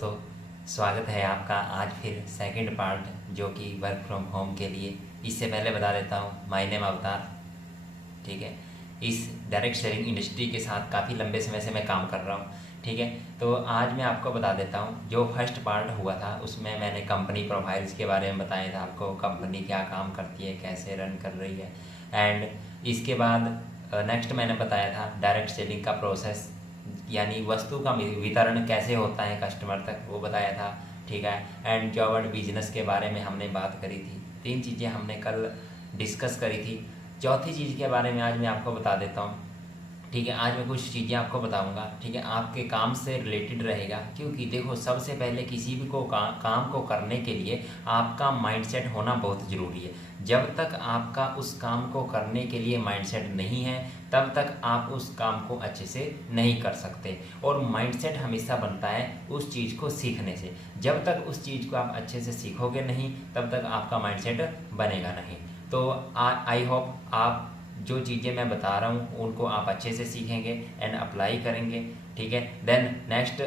दोस्तों, स्वागत है आपका आज फिर सेकंड पार्ट जो कि वर्क फ्रॉम होम के लिए। इससे पहले बता देता हूँ, माय नेम अवतार। ठीक है, इस डायरेक्ट सेलिंग इंडस्ट्री के साथ काफ़ी लंबे समय से मैं काम कर रहा हूँ। ठीक है, तो आज मैं आपको बता देता हूँ, जो फर्स्ट पार्ट हुआ था उसमें मैंने कंपनी प्रोफाइल्स के बारे में बताया था आपको, कंपनी क्या काम करती है, कैसे रन कर रही है। एंड इसके बाद नेक्स्ट मैंने बताया था डायरेक्ट सेलिंग का प्रोसेस, यानी वस्तु का वितरण कैसे होता है कस्टमर तक, वो बताया था। ठीक है, एंड जॉब बिजनेस के बारे में हमने बात करी थी। 3 चीज़ें हमने कल डिस्कस करी थी। चौथी चीज़ के बारे में आज मैं आपको बता देता हूँ। ठीक है, आज मैं कुछ चीज़ें आपको बताऊंगा। ठीक है, आपके काम से रिलेटेड रहेगा, क्योंकि देखो सबसे पहले किसी भी काम को करने के लिए आपका माइंडसेट होना बहुत ज़रूरी है। जब तक आपका उस काम को करने के लिए माइंडसेट नहीं है तब तक आप उस काम को अच्छे से नहीं कर सकते। और माइंडसेट हमेशा बनता है उस चीज़ को सीखने से। जब तक उस चीज़ को आप अच्छे से सीखोगे नहीं तब तक आपका माइंडसेट बनेगा नहीं। तो आई होप आप जो चीज़ें मैं बता रहा हूँ उनको आप अच्छे से सीखेंगे एंड अप्लाई करेंगे। ठीक है, देन नेक्स्ट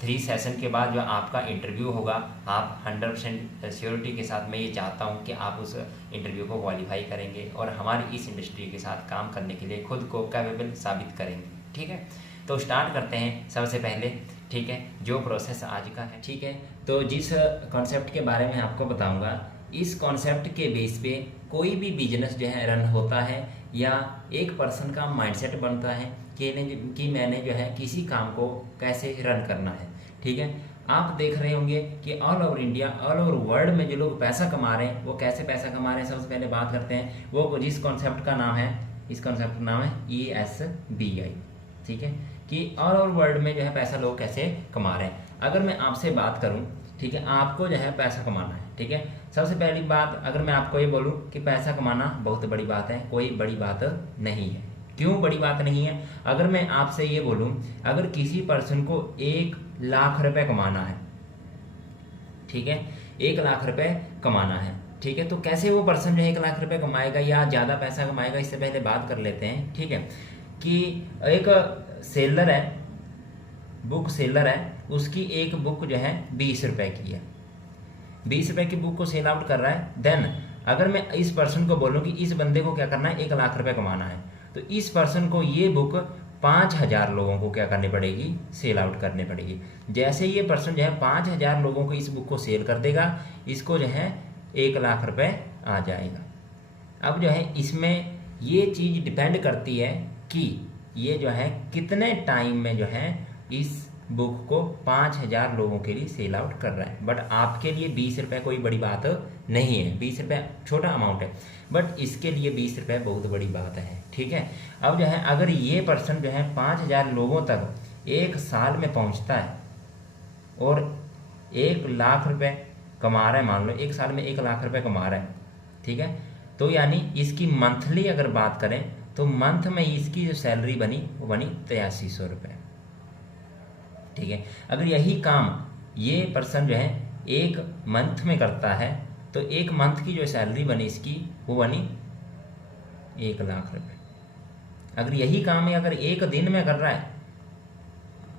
3 सेशन के बाद जो आपका इंटरव्यू होगा, आप 100% श्योरिटी के साथ मैं ये चाहता हूँ कि आप उस इंटरव्यू को क्वालिफाई करेंगे और हमारी इस इंडस्ट्री के साथ काम करने के लिए खुद को कैपेबल साबित करेंगे। ठीक है, तो स्टार्ट करते हैं सबसे पहले। ठीक है, जो प्रोसेस आज का है। ठीक है, तो जिस कॉन्सेप्ट के बारे में आपको बताऊंगा, इस कॉन्सेप्ट के बेस पे कोई भी बिजनेस जो है रन होता है, या एक पर्सन का माइंडसेट बनता है कि मैंने जो है किसी काम को कैसे रन करना है। ठीक है, आप देख रहे होंगे कि all over India, all over world में जो लोग पैसा कमा रहे हैं वो कैसे पैसा कमा रहे हैं। सबसे पहले बात करते हैं वो जिस कॉन्सेप्ट का नाम है, इस कॉन्सेप्ट का नाम है ESBI। ठीक है, कि ऑल ओवर वर्ल्ड में जो है पैसा लोग कैसे कमा रहे हैं। अगर मैं आपसे बात करूं, ठीक है, आपको जो है पैसा कमाना है। ठीक है, सबसे पहली बात अगर मैं आपको ये बोलूं कि पैसा कमाना बहुत बड़ी बात है, कोई बड़ी बात नहीं है। क्यों बड़ी बात नहीं है? अगर मैं आपसे ये बोलूं, अगर किसी पर्सन को 1 लाख रुपए कमाना है, ठीक है, 1 लाख रुपए कमाना है, ठीक है, तो कैसे वो पर्सन जो है 1 लाख रुपए कमाएगा या ज़्यादा पैसा कमाएगा, इससे पहले बात कर लेते हैं। ठीक है, कि एक सेलर है, बुक सेलर है, उसकी एक बुक जो है 20 रुपए की है, 20 रुपए की बुक को सेल आउट कर रहा है। देन अगर मैं इस पर्सन को बोलूं कि इस बंदे को क्या करना है, 1 लाख रुपए कमाना है, तो इस पर्सन को ये बुक 5000 लोगों को क्या करनी पड़ेगी, सेल आउट करनी पड़ेगी। जैसे ये पर्सन जो है 5000 लोगों को इस बुक को सेल कर देगा, इसको जो है 1 लाख रुपए आ जाएगा। अब जो है इसमें ये चीज़ डिपेंड करती है कि ये जो है कितने टाइम में जो है इस बुक को 5000 लोगों के लिए सेल आउट कर रहा है। बट आपके लिए 20 रुपये कोई बड़ी बात नहीं है, 20 रुपये छोटा अमाउंट है, बट इसके लिए 20 रुपये बहुत बड़ी बात है। ठीक है, अब जो है अगर ये पर्सन जो है 5000 लोगों तक 1 साल में पहुंचता है और 1 लाख रुपए कमा रहा है, मान लो 1 साल में 1 लाख रुपए कमा रहा है, ठीक है, तो यानी इसकी मंथली अगर बात करें तो मंथ में इसकी जो सैलरी बनी वो बनी 8300 रुपये। ठीक है, अगर यही काम ये पर्सन जो है 1 मंथ में करता है तो 1 मंथ की जो सैलरी बनी इसकी वो बनी 1 लाख रुपए। अगर यही काम है अगर 1 दिन में कर रहा है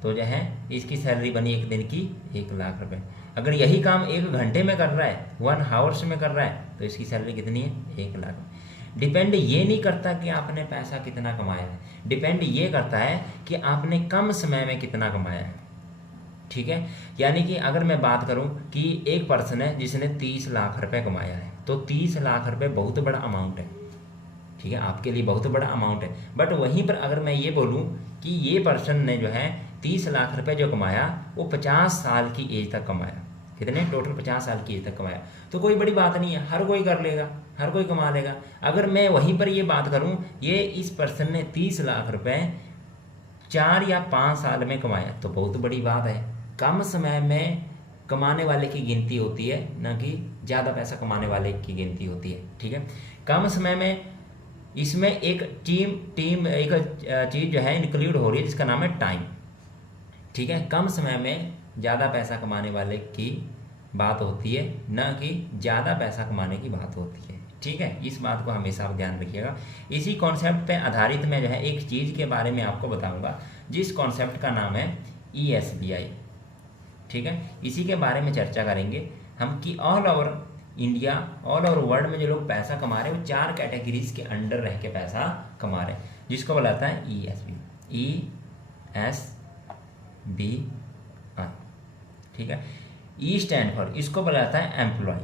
तो जो है इसकी सैलरी बनी 1 दिन की 1 लाख रुपए। अगर यही काम 1 घंटे में कर रहा है, 1 आवर्स में कर रहा है, तो इसकी सैलरी कितनी है, 1 लाख। डिपेंड ये नहीं करता कि आपने पैसा कितना कमाया है, डिपेंड ये करता है कि आपने कम समय में कितना कमाया है। ठीक है, यानी कि अगर मैं बात करूं कि एक पर्सन है जिसने 30 लाख रुपए कमाया है, तो 30 लाख रुपए बहुत बड़ा अमाउंट है। ठीक है, आपके लिए बहुत बड़ा अमाउंट है। बट वहीं पर अगर मैं ये बोलूं कि ये पर्सन ने जो है 30 लाख रुपए जो कमाया वो 50 साल की एज तक कमाया, कितने टोटल 50 साल की एज तक कमाया, तो कोई बड़ी बात नहीं है, हर कोई कर लेगा, हर कोई कमा लेगा। अगर मैं वहीं पर ये बात करूं, ये इस पर्सन ने 30 लाख रुपए 4 या 5 साल में कमाया, तो बहुत बड़ी बात है। कम समय में कमाने वाले की गिनती होती है, ना कि ज़्यादा पैसा कमाने वाले की गिनती होती है। ठीक है, कम समय में इसमें एक टीम एक चीज़ जो है इंक्लूड हो रही है जिसका नाम है टाइम। ठीक है, कम समय में ज़्यादा पैसा कमाने वाले की बात होती है, ना कि ज़्यादा पैसा कमाने की बात होती है। ठीक है, इस बात को हमेशा आप ध्यान रखिएगा। इसी कॉन्सेप्ट पे आधारित मैं जो है एक चीज़ के बारे में आपको बताऊंगा, जिस कॉन्सेप्ट का नाम है ESBI। ठीक है। इसी के बारे में चर्चा करेंगे हम कि all over India, all over world में जो लोग पैसा कमा रहे हैं वो 4 कैटेगरीज के अंडर रह के पैसा कमा रहे हैं, जिसको बोलाता है ESBI, ठीक है। ई स्टैंड फॉर, इसको बोलाता है एम्प्लॉय,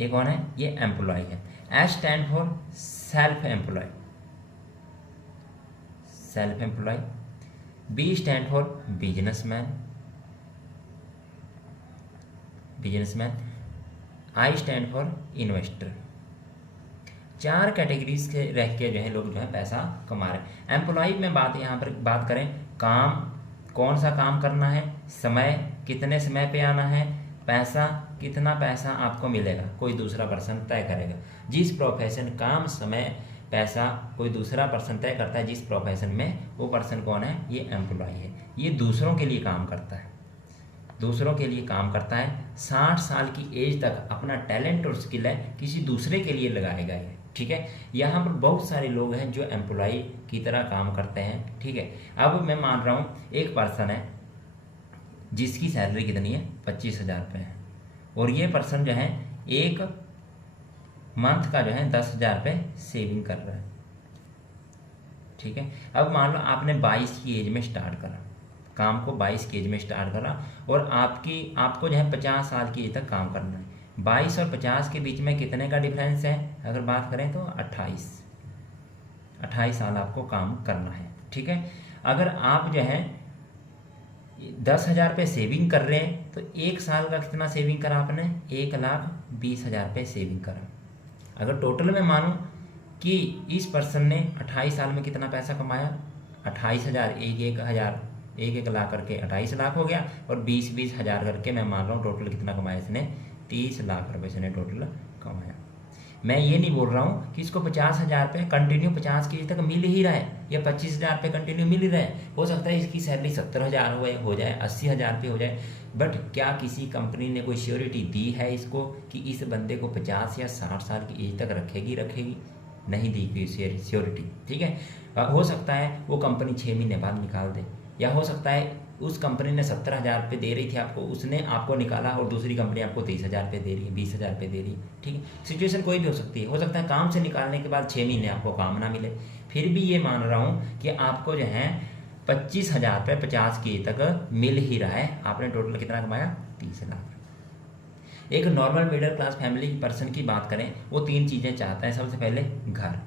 ये कौन है, ये एम्प्लॉय है। S stand for self employ, self employ. B stand for businessman, businessman. I stand for investor. 4 categories के रह के जो है लोग जो है पैसा कमा रहे हैं। एम्प्लॉय में बात यहाँ पर बात करें, काम कौन सा काम करना है, समय कितने समय पे आना है, पैसा कितना पैसा आपको मिलेगा, कोई दूसरा पर्सन तय करेगा। जिस प्रोफेशन, काम, समय, पैसा कोई दूसरा पर्सन तय करता है, जिस प्रोफेशन में, वो पर्सन कौन है, ये एम्प्लॉय है। ये दूसरों के लिए काम करता है, दूसरों के लिए काम करता है। 60 साल की एज तक अपना टैलेंट और स्किल है किसी दूसरे के लिए लगाएगा ये, ठीक है। यहाँ पर बहुत सारे लोग हैं जो एम्प्लॉय की तरह काम करते हैं, ठीक है। अब मैं मान रहा हूँ एक पर्सन है जिसकी सैलरी कितनी है, 25,000 रुपये है, और ये पर्सन जो है एक मंथ का जो है 10,000 रुपये सेविंग कर रहा है, ठीक है। अब मान लो आपने 22 की एज में स्टार्ट करा काम को, 22 की एज में स्टार्ट करा, और आपको जो है 50 साल की एज तक काम करना है। 22 और 50 के बीच में कितने का डिफरेंस है, अगर बात करें तो 28 साल आपको काम करना है, ठीक है। अगर आप जो है 10,000 रुपये सेविंग कर रहे हैं तो 1 साल का कितना सेविंग करा आपने, 1,20,000 रुपये सेविंग करा। अगर टोटल में मानूं कि इस पर्सन ने 28 साल में कितना पैसा कमाया, 28,000, एक लाख करके 28 लाख हो गया, और 20 हज़ार करके मैं मान रहा हूँ टोटल कितना कमाया इसने, 30 लाख रुपए इसने टोटल कमाया। मैं ये नहीं बोल रहा हूँ कि इसको 50,000 रुपये कंटिन्यू 50 की एज तक मिल ही रहा है, या 25,000 रुपये कंटिन्यू मिल ही रहा है। हो सकता है इसकी सैलरी 70,000 हो जाए, 80,000 रुपये हो जाए, बट क्या किसी कंपनी ने कोई श्योरिटी दी है इसको कि इस बंदे को 50 या 60 साल की एज तक रखेगी? नहीं दी गई श्योरिटी, ठीक है। हो सकता है वो कंपनी 6 महीने बाद निकाल दे, या हो सकता है उस कंपनी ने 70,000 रुपये दे रही थी आपको, उसने आपको निकाला और दूसरी कंपनी आपको 30,000 रुपये दे रही है, 20,000 रुपये दे रही है, ठीक है। सिचुएशन कोई भी हो सकती है। हो सकता है काम से निकालने के बाद 6 महीने आपको काम ना मिले, फिर भी ये मान रहा हूँ कि आपको जो है 25,000 रुपये 50 की तक मिल ही रहा है। आपने टोटल कितना कमाया, 30 लाख। एक normal middle class family person की बात करें, वो 3 चीज़ें चाहता है। सबसे पहले घर,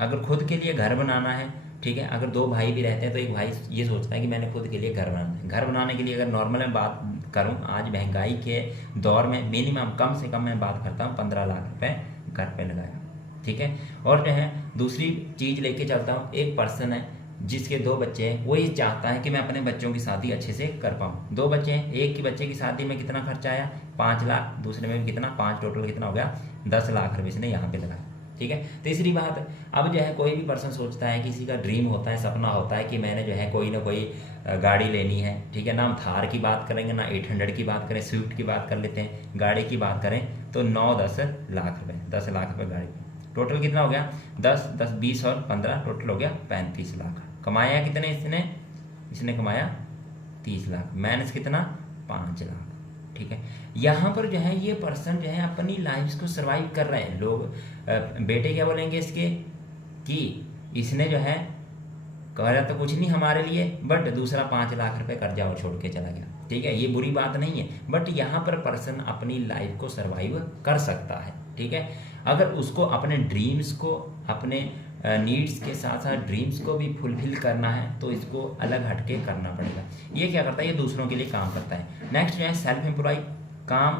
अगर खुद के लिए घर बनाना है, ठीक है। अगर 2 भाई भी रहते हैं तो एक भाई ये सोचता है कि मैंने खुद के लिए घर बनाना है। घर बनाने के लिए अगर नॉर्मल में बात करूं, आज महंगाई के दौर में मिनिमम कम से कम मैं बात करता हूं 15 लाख रुपए घर पे लगाया, ठीक है। और जो है दूसरी चीज़ लेके चलता हूं, एक पर्सन है जिसके 2 बच्चे हैं, वो ये चाहता है कि मैं अपने बच्चों की शादी अच्छे से कर पाऊँ। 2 बच्चे हैं, एक की बच्चे की शादी में कितना खर्चा आया, 5 लाख, दूसरे में कितना, 5, टोटल कितना हो गया, 10 लाख रुपये इसने यहाँ पे लगाया, ठीक है। तीसरी बात, अब जो है कोई भी पर्सन सोचता है, किसी का ड्रीम होता है, सपना होता है कि मैंने जो है कोई ना कोई गाड़ी लेनी है, ठीक है ना। हम थार की बात करेंगे ना, 800 की बात करें, स्विफ्ट की बात कर लेते हैं। गाड़ी की बात करें तो 9-10 लाख रुपए, 10 लाख रुपए गाड़ी, टोटल कितना हो गया, 10, 20 और 15, टोटल हो गया 35 लाख। कमाया कितने इसने कमाया 30 लाख, माइनस कितना, 5 लाख, ठीक है। यहाँ पर जो है ये पर्सन जो है अपनी लाइफ को सरवाइव कर रहे हैं। लोग बेटे क्या बोलेंगे इसके कि इसने जो है कहा तो कुछ नहीं हमारे लिए, बट दूसरा 5 लाख रुपए कर्जा और छोड़ के चला गया, ठीक है। ये बुरी बात नहीं है, बट यहाँ पर पर्सन अपनी लाइफ को सरवाइव कर सकता है, ठीक है। अगर उसको अपने ड्रीम्स को, अपने नीड्स के साथ साथ ड्रीम्स को भी फुलफिल करना है तो इसको अलग हटके करना पड़ेगा। ये क्या करता है, ये दूसरों के लिए काम करता है। नेक्स्ट जो है सेल्फ एम्प्लॉय, काम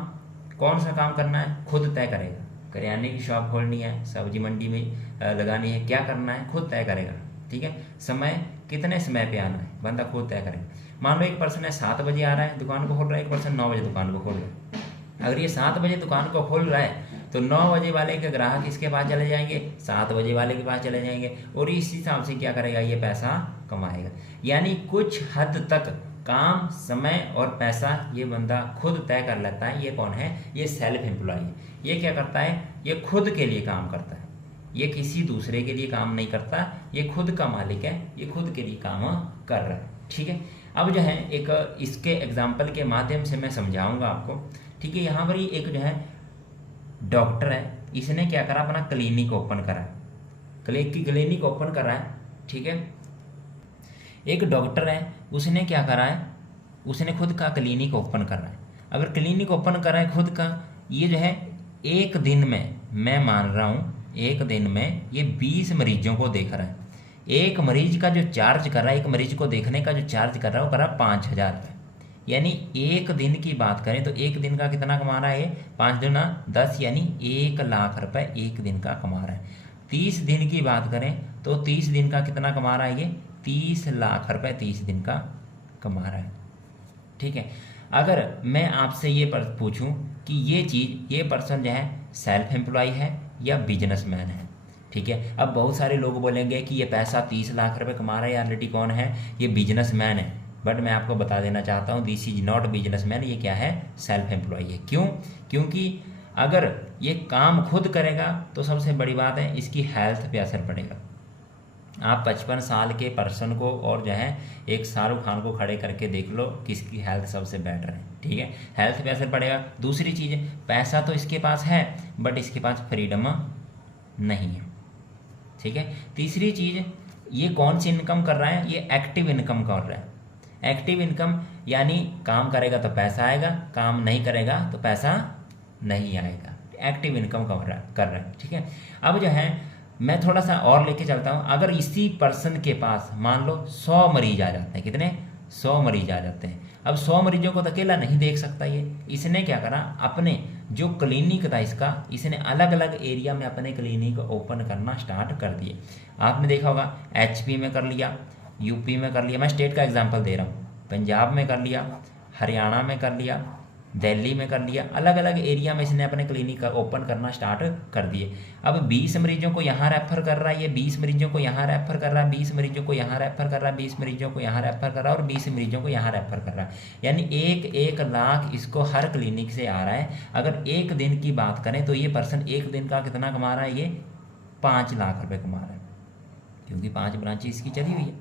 कौन सा काम करना है खुद तय करेगा। करियाने की शॉप खोलनी है, सब्जी मंडी में लगानी है, क्या करना है खुद तय करेगा, ठीक है। समय कितने समय पे आना है बंदा खुद तय करेगा। मान लो एक पर्सन है 7 बजे आ रहा है दुकान को खोल रहा है, एक पर्सन 9 बजे दुकान को खोल रहा है। अगर ये 7 बजे दुकान को खोल रहा है तो 9 बजे वाले के ग्राहक इसके पास चले जाएंगे, 7 बजे वाले के पास चले जाएंगे, और इस हिसाब से क्या करेगा, ये पैसा कमाएगा। यानी कुछ हद तक काम, समय और पैसा ये बंदा खुद तय कर लेता है। ये कौन है, ये सेल्फ एम्प्लॉय है। ये क्या करता है, ये खुद के लिए काम करता है, ये किसी दूसरे के लिए काम नहीं करता, ये खुद का मालिक है, ये खुद के लिए काम कर रहा है, ठीक है। अब जो है एक इसके एग्जाम्पल के माध्यम से मैं समझाऊंगा आपको, ठीक है। यहाँ पर ही एक जो है डॉक्टर है, इसने क्या करा, अपना क्लिनिक ओपन करा है, क्लिनिक ओपन करा है, ठीक है। एक डॉक्टर है, उसने क्या करा है, उसने खुद का क्लिनिक ओपन कर रहा है। अगर क्लिनिक ओपन कर रहा है खुद का, ये जो है एक दिन में, मैं मान रहा हूँ एक दिन में ये 20 मरीजों को देख रहा है। एक मरीज का जो चार्ज कर रहा है, एक मरीज को देखने का जो चार्ज कर रहा है वो कर रहा है 5,000 रुपये। यानी एक दिन की बात करें तो एक दिन का कितना कमा रहा है ये, 5 दूना 10, यानी 1 लाख रुपए एक दिन का कमा रहा है। 30 दिन की बात करें तो 30 दिन का कितना कमा रहा है ये, 30 लाख रुपए 30 दिन का कमा रहा है, ठीक है। अगर मैं आपसे ये पूछूं कि ये चीज़, ये पर्सन जो है सेल्फ एम्प्लॉय है या बिजनेसमैन है, ठीक है। अब बहुत सारे लोग बोलेंगे कि ये पैसा 30 लाख रुपए कमा रहा है, ऑलरेडी कौन है, ये बिजनेसमैन है। बट मैं आपको बता देना चाहता हूँ, दिस इज नॉट बिजनेसमैन, ये क्या है, सेल्फ एम्प्लॉय है। क्यों? क्योंकि अगर ये काम खुद करेगा तो सबसे बड़ी बात है इसकी हेल्थ पे असर पड़ेगा। आप 55 साल के पर्सन को और जो है एक शाहरुख खान को खड़े करके देख लो, किसकी हेल्थ सबसे बेटर है, ठीक है। हेल्थ पे असर पड़ेगा। दूसरी चीज़, पैसा तो इसके पास है बट इसके पास फ्रीडम नहीं है, ठीक है। तीसरी चीज़, ये कौन सी इनकम कर रहा है, ये एक्टिव इनकम कर रहा है। एक्टिव इनकम यानी काम करेगा तो पैसा आएगा, काम नहीं करेगा तो पैसा नहीं आएगा। एक्टिव इनकम कर रहा है, ठीक है। अब जो है मैं थोड़ा सा और लेके चलता हूँ। अगर इसी पर्सन के पास मान लो 100 मरीज आ जाते हैं, कितने, 100 मरीज आ जाते हैं। अब 100 मरीजों को तो अकेला नहीं देख सकता ये, इसने क्या करा, अपने जो क्लिनिक था इसका, इसने अलग अलग एरिया में अपने क्लिनिक ओपन करना स्टार्ट कर दिए। आपने देखा होगा HP में कर लिया, UP में कर लिया, मैं स्टेट का एग्जांपल दे रहा हूँ, पंजाब में कर लिया, हरियाणा में कर लिया, दिल्ली में कर लिया, अलग अलग एरिया में इसने अपने क्लिनिक ओपन करना स्टार्ट कर दिए। अब 20 मरीजों को यहाँ रेफर कर रहा है, ये 20 मरीजों को यहाँ रेफर कर रहा है, 20 मरीजों को यहाँ रेफर कर रहा है, 20 मरीजों को यहाँ रेफर कर रहा है और 20 मरीजों को यहाँ रेफर कर रहा है। यानी 1 लाख इसको हर क्लिनिक से आ रहा है। अगर एक दिन की बात करें तो ये पर्सन एक दिन का कितना कमा रहा है, ये 5 लाख रुपये कमा रहा है, क्योंकि 5 ब्रांचें इसकी चली हुई है,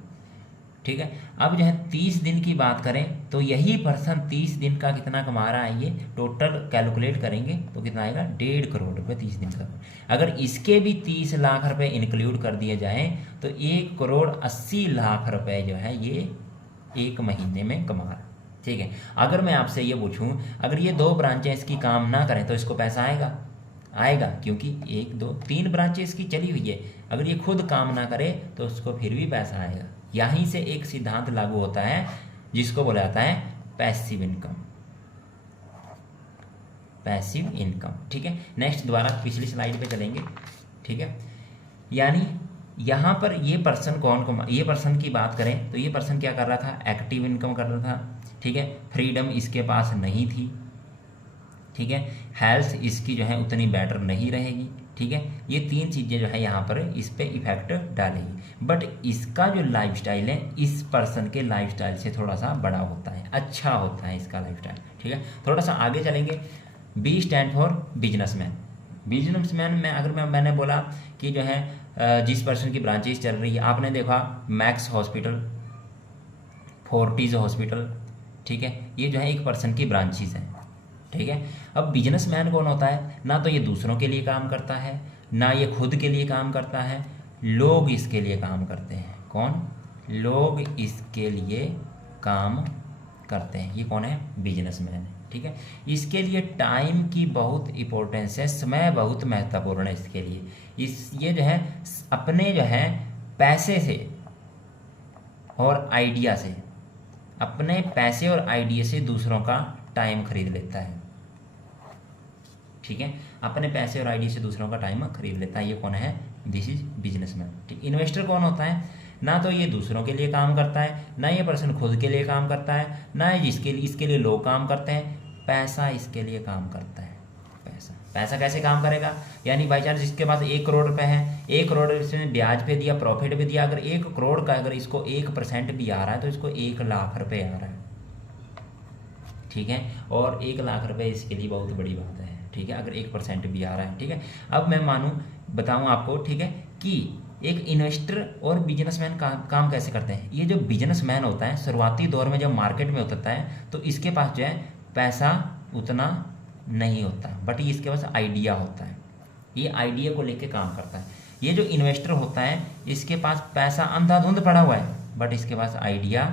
ठीक है। अब जो है 30 दिन की बात करें तो यही पर्सन 30 दिन का कितना कमा रहा है, ये टोटल कैलकुलेट करेंगे तो कितना आएगा, 1.5 करोड़ रुपए 30 दिन का। अगर इसके भी 30 लाख रुपए इंक्लूड कर दिए जाएं तो 1 करोड़ 80 लाख रुपए जो है ये एक महीने में कमा रहा है, ठीक है। अगर मैं आपसे ये पूछूं, अगर ये 2 ब्रांचें इसकी काम ना करें तो इसको पैसा आएगा, क्योंकि 1 2 3 ब्रांचें इसकी चली हुई है। अगर ये खुद काम ना करे तो उसको फिर भी पैसा आएगा। यहीं से एक सिद्धांत लागू होता है जिसको बोला जाता है पैसिव इनकम, पैसिव इनकम, ठीक है। नेक्स्ट दोबारा पिछली स्लाइड पे चलेंगे, ठीक है। यानी यहाँ पर ये पर्सन ये पर्सन की बात करें तो ये पर्सन क्या कर रहा था, एक्टिव इनकम कर रहा था, ठीक है। फ्रीडम इसके पास नहीं थी, ठीक है। हेल्थ इसकी जो है उतनी बेटर नहीं रहेगी, ठीक है। ये 3 चीज़ें जो है यहाँ पर इस पे इफेक्ट डालेगी। बट इसका जो लाइफस्टाइल है इस पर्सन के लाइफस्टाइल से थोड़ा सा बड़ा होता है, अच्छा होता है इसका लाइफस्टाइल, ठीक है। थोड़ा सा आगे चलेंगे। B stand for businessman. Businessman में अगर मैंने बोला कि जो है जिस पर्सन की ब्रांचेस चल रही है, आपने देखा मैक्स हॉस्पिटल, फोर्टिज हॉस्पिटल, ठीक है। ये जो है एक पर्सन की ब्रांचेस हैं, ठीक है। अब बिजनेसमैन कौन होता है, ना तो ये दूसरों के लिए काम करता है, ना ये खुद के लिए काम करता है, लोग इसके लिए काम करते हैं। कौन? लोग इसके लिए काम करते हैं। ये कौन है? बिजनेसमैन है, ठीक है। इसके लिए टाइम की बहुत इंपॉर्टेंस है, समय बहुत महत्वपूर्ण है इसके लिए। ये जो है अपने जो है पैसे से और आइडिया से, अपने पैसे और आइडिया से दूसरों का टाइम खरीद लेता है, ठीक है। अपने पैसे और आइडिया से दूसरों का टाइम खरीद लेता है। ये कौन है? दिस इज बिजनेसमैन, ठीक। इन्वेस्टर कौन होता है? ना तो ये दूसरों के लिए काम करता है, ना ये पर्सन खुद के लिए काम करता है, ना इसके लिए लोग काम करते हैं, पैसा इसके लिए काम करता है। पैसा कैसे काम करेगा? यानी बाई चांस इसके पास 1 करोड़ रुपए है, 1 करोड़ इसने ब्याज पे दिया, प्रॉफिट पे दिया। अगर 1 करोड़ का अगर इसको 1% भी आ रहा है तो इसको 1 लाख रुपए आ रहा है, ठीक है। और 1 लाख रुपए इसके लिए बहुत बड़ी बात है, ठीक है, अगर 1% भी आ रहा है, ठीक है। अब मैं बताऊं आपको, ठीक है, कि एक इन्वेस्टर और बिजनेसमैन काम कैसे करते हैं। ये जो बिजनेसमैन होता है शुरुआती दौर में जब मार्केट में उतरता है तो इसके पास जो है पैसा उतना नहीं होता, बट इसके पास आइडिया होता है, ये आइडिया को लेके काम करता है। ये जो इन्वेस्टर होता है इसके पास पैसा अंधाधुंध पड़ा हुआ है, बट इसके पास आइडिया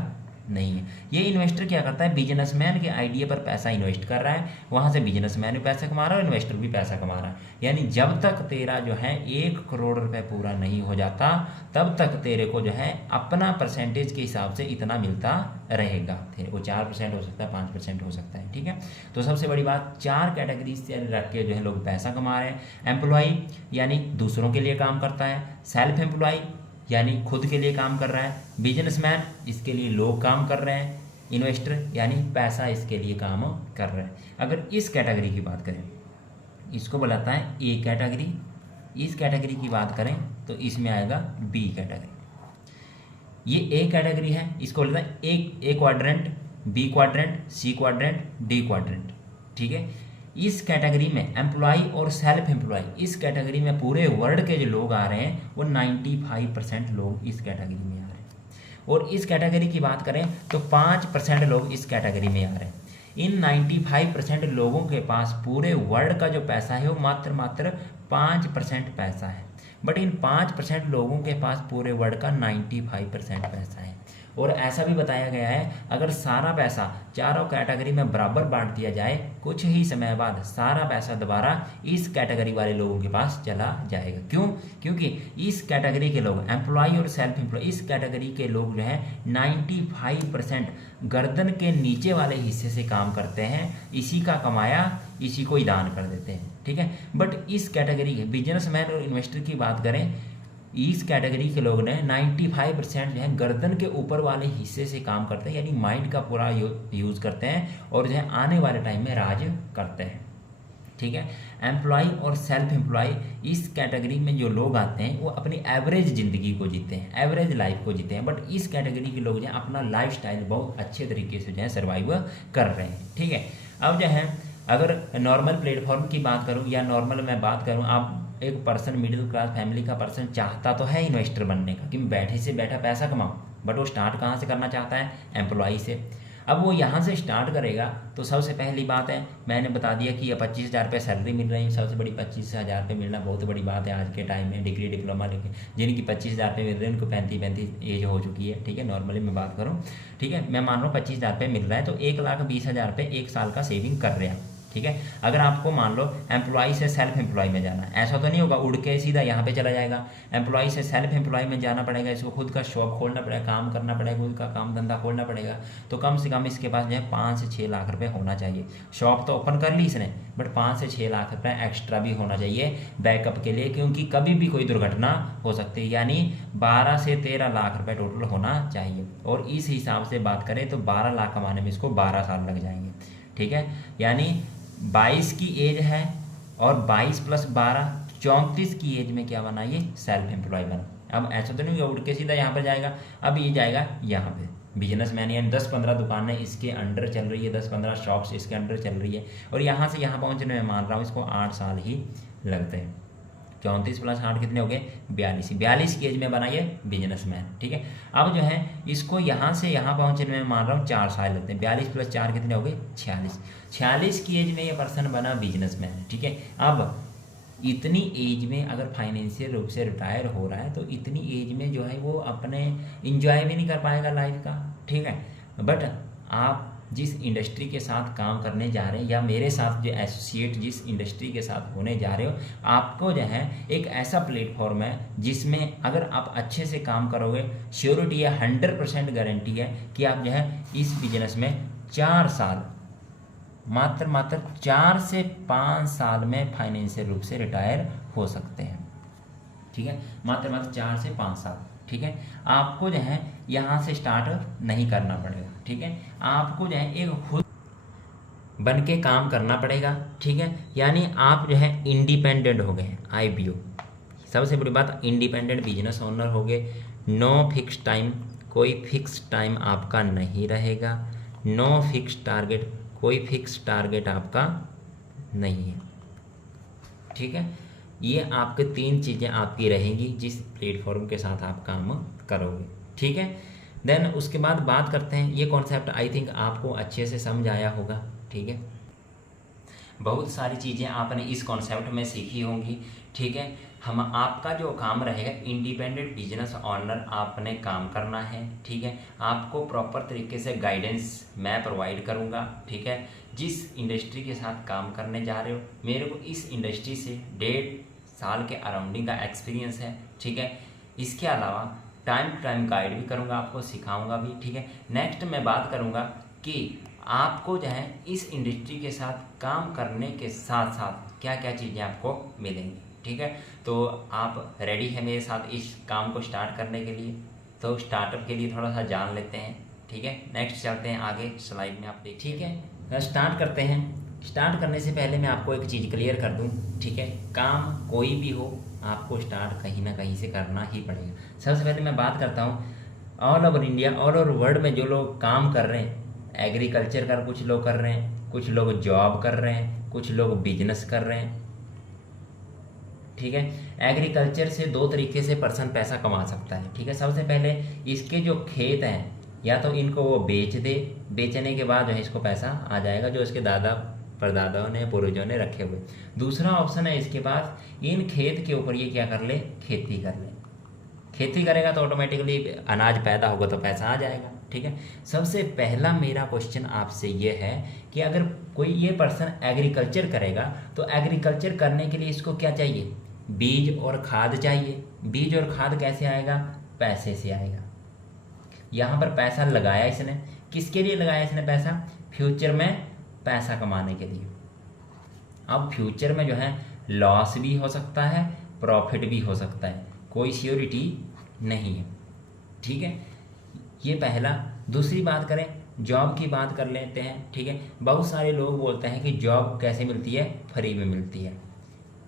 नहीं है। ये इन्वेस्टर क्या करता है, बिजनेसमैन के आइडिया पर पैसा इन्वेस्ट कर रहा है, वहाँ से बिजनेसमैन भी पैसा कमा रहा है और इन्वेस्टर भी पैसा कमा रहा है। यानी जब तक तेरा जो है 1 करोड़ रुपए पूरा नहीं हो जाता तब तक तेरे को जो है अपना परसेंटेज के हिसाब से इतना मिलता रहेगा। वो 4% हो सकता है, 5% हो सकता है, ठीक है। तो सबसे बड़ी बात 4 कैटेगरी से रख के जो है लोग पैसा कमा रहे हैं। एम्प्लॉय यानी दूसरों के लिए काम करता है, सेल्फ एम्प्लॉय यानी खुद के लिए काम कर रहा है, बिजनेसमैन इसके लिए लोग काम कर रहे हैं, इन्वेस्टर यानी पैसा इसके लिए काम कर रहा है। अगर इस कैटेगरी की बात करें इसको बुलाता है ए कैटेगरी, इस कैटेगरी की बात करें तो इसमें आएगा बी कैटेगरी। ये ए कैटेगरी है, इसको बोलता है A quadrant, B quadrant, C quadrant, D quadrant, ठीक है। इस कैटेगरी में एम्प्लॉय और सेल्फ एम्प्लॉय, इस कैटेगरी में पूरे वर्ल्ड के जो लोग आ रहे हैं वो 95% लोग इस कैटेगरी में आ रहे हैं। और इस कैटेगरी की बात करें तो 5% लोग इस कैटेगरी में आ रहे हैं। इन 95% लोगों के पास पूरे वर्ल्ड का जो पैसा है वो मात्र 5% पैसा है, बट इन 5% लोगों के पास पूरे वर्ल्ड का 95% पैसा है। और ऐसा भी बताया गया है अगर सारा पैसा चारों कैटेगरी में बराबर बांट दिया जाए कुछ ही समय बाद सारा पैसा दोबारा इस कैटेगरी वाले लोगों के पास चला जाएगा। क्यों? क्योंकि इस कैटेगरी के लोग एम्प्लॉय और सेल्फ एम्प्लॉय, इस कैटेगरी के लोग जो है 95% गर्दन के नीचे वाले हिस्से से काम करते हैं, इसी का कमाया इसी को ही दान कर देते हैं, ठीक है। बट इस कैटेगरी के बिजनेसमैन और इन्वेस्टर की बात करें, इस कैटेगरी के लोग ने 95% जो है गर्दन के ऊपर वाले हिस्से से काम करते हैं, यानी माइंड का पूरा यूज़ करते हैं और जो है आने वाले टाइम में राज करते हैं, ठीक है। एम्प्लॉय और सेल्फ एम्प्लॉय इस कैटेगरी में जो लोग आते हैं वो अपनी एवरेज ज़िंदगी को जीते हैं, एवरेज लाइफ को जीते हैं, बट इस कैटेगरी के लोग जो है अपना लाइफस्टाइल बहुत अच्छे तरीके से जो है सर्वाइव कर रहे हैं, ठीक है। अब जो है अगर नॉर्मल प्लेटफॉर्म की बात करूं या नॉर्मल मैं बात करूं, आप एक पर्सन मिडिल क्लास फैमिली का पर्सन चाहता तो है इन्वेस्टर बनने का कि मैं बैठे से बैठा पैसा कमाऊं, बट वो स्टार्ट कहाँ से करना चाहता है, एम्प्लॉय से। अब वो यहाँ से स्टार्ट करेगा तो सबसे पहली बात है मैंने बता दिया कि ये 25,000 रुपये सैलरी मिल रही है, सबसे बड़ी 25,000 रुपये मिलना बहुत बड़ी बात है आज के टाइम में। डिग्री डिप्लोमा लेके जिनकी 25,000 रुपये मिल रहे हैं उनको 35 एज हो चुकी है, ठीक है। नॉर्मली मैं बात करूँ, ठीक है, मैं मान लो 25,000 रुपये मिल रहा है तो 1,20,000 रुपये 1 साल का सेविंग कर रहे हैं, ठीक है। अगर आपको मान लो एम्प्लॉय से सेल्फ एम्प्लॉय में जाना है, ऐसा तो नहीं होगा उड़ के सीधा यहाँ पे चला जाएगा, एम्प्लॉय से सेल्फ एम्प्लॉय में जाना पड़ेगा, इसको खुद का शॉप खोलना पड़ेगा, काम करना पड़ेगा, खुद का काम धंधा खोलना पड़ेगा। तो कम से कम इसके पास जो है 5 से 6 लाख रुपए होना चाहिए। शॉप तो ओपन कर ली इसने, बट 5 से 6 लाख रुपए एक्स्ट्रा भी होना चाहिए बैकअप के लिए, क्योंकि कभी भी कोई दुर्घटना हो सकती है। यानी 12 से 13 लाख रुपए टोटल होना चाहिए। और इस हिसाब से बात करें तो 12 लाख कमाने में इसको 12 साल लग जाएंगे, ठीक है। यानी 22 की एज है और 22 + 12 34 की एज में क्या बना, ये सेल्फ एम्प्लॉय बना। अब ऐसा तो नहीं उड़ के सीधा यहाँ पर जाएगा, अब ये जाएगा यहाँ पे बिजनेसमैन, यानी 10-15 दुकानें इसके अंडर चल रही है, 10-15 शॉप्स इसके अंडर चल रही है, और यहाँ से यहाँ पहुँचने में मान रहा हूँ इसको 8 साल ही लगते हैं। 34 + 8 कितने हो गए, 42 की एज में बनाइए बिजनेसमैन, ठीक है। अब जो है इसको यहाँ से यहाँ पहुँचने में मान रहा हूँ 4 साल लगते हैं। 42 + 4 कितने हो गए, 46 की एज में ये पर्सन बना बिजनेसमैन, ठीक है। अब इतनी एज में अगर फाइनेंशियल रूप से रिटायर हो रहा है तो इतनी एज में जो है वो अपने इंजॉय भी नहीं कर पाएगा लाइफ का, ठीक है। बट आप जिस इंडस्ट्री के साथ काम करने जा रहे हैं या मेरे साथ जो एसोसिएट जिस इंडस्ट्री के साथ होने जा रहे हो, आपको जो है एक ऐसा प्लेटफॉर्म है जिसमें अगर आप अच्छे से काम करोगे, श्योरिटी है, 100% गारंटी है कि आप जो है इस बिजनेस में 4 साल मात्र 4 से 5 साल में फाइनेंशियल रूप से रिटायर हो सकते हैं, ठीक है। मात्र 4 से 5 साल, ठीक है। आपको जो है यहाँ से स्टार्ट नहीं करना पड़ेगा, ठीक है। आपको जो है एक खुद बन के काम करना पड़ेगा, ठीक है। यानी आप जो है इंडिपेंडेंट हो गए, IPO सबसे बड़ी बात, इंडिपेंडेंट बिजनेस ओनर हो गए। नो फिक्स टाइम, कोई फिक्स टाइम आपका नहीं रहेगा। नो फिक्स टारगेट, कोई फिक्स टारगेट आपका नहीं है, ठीक है। ये आपके 3 चीज़ें आपकी रहेंगी जिस प्लेटफॉर्म के साथ आप काम करोगे। ठीक है, देन उसके बाद बात करते हैं, ये कॉन्सेप्ट आई थिंक आपको अच्छे से समझ आया होगा। ठीक है, बहुत सारी चीज़ें आपने इस कॉन्सेप्ट में सीखी होंगी। ठीक है, हम आपका जो काम रहेगा इंडिपेंडेंट बिजनेस ऑनर आपने काम करना है। ठीक है, आपको प्रॉपर तरीके से गाइडेंस मैं प्रोवाइड करूँगा। ठीक है, जिस इंडस्ट्री के साथ काम करने जा रहे हो, मेरे को इस इंडस्ट्री से 1.5 साल के अराउंडिंग का एक्सपीरियंस है। ठीक है, इसके अलावा टाइम टू टाइम गाइड भी करूँगा, आपको सिखाऊँगा भी। ठीक है, नेक्स्ट मैं बात करूँगा कि आपको जो है इस इंडस्ट्री के साथ काम करने के साथ साथ क्या क्या चीज़ें आपको मिलेंगी। ठीक है, तो आप रेडी है मेरे साथ इस काम को स्टार्ट करने के लिए? तो स्टार्टअप के लिए थोड़ा सा जान लेते हैं। ठीक है, नेक्स्ट चलते हैं आगे स्लाइड में, आप देखिए। ठीक है, स्टार्ट करते हैं। स्टार्ट करने से पहले मैं आपको एक चीज़ क्लियर कर दूं। ठीक है, काम कोई भी हो आपको स्टार्ट कहीं ना कहीं से करना ही पड़ेगा। सबसे पहले मैं बात करता हूँ all over India, all over world में जो लोग काम कर रहे हैं, एग्रीकल्चर का कुछ लोग कर रहे हैं, कुछ लोग जॉब कर रहे हैं, कुछ लोग बिजनेस कर रहे हैं। ठीक है, एग्रीकल्चर से 2 तरीके से पर्सन पैसा कमा सकता है। ठीक है, सबसे पहले इसके जो खेत हैं या तो इनको वो बेच दे, बेचने के बाद जो है इसको पैसा आ जाएगा जो इसके दादा परदादाओं ने पूर्वजों ने रखे हुए। दूसरा ऑप्शन है इसके पास, इन खेत के ऊपर ये क्या कर ले, खेती कर ले। खेती करेगा तो ऑटोमेटिकली अनाज पैदा होगा तो पैसा आ जाएगा। ठीक है, सबसे पहला मेरा क्वेश्चन आपसे ये है कि अगर कोई ये पर्सन एग्रीकल्चर करेगा तो एग्रीकल्चर करने के लिए इसको क्या चाहिए, बीज और खाद चाहिए। बीज और खाद कैसे आएगा, पैसे से आएगा। यहाँ पर पैसा लगाया इसने, किसके लिए लगाया इसने पैसा, फ्यूचर में पैसा कमाने के लिए। अब फ्यूचर में जो है लॉस भी हो सकता है, प्रॉफिट भी हो सकता है, कोई श्योरिटी नहीं है। ठीक है, ये पहला। दूसरी बात करें, जॉब की बात कर लेते हैं। ठीक है, बहुत सारे लोग बोलते हैं कि जॉब कैसे मिलती है, फ्री में मिलती है।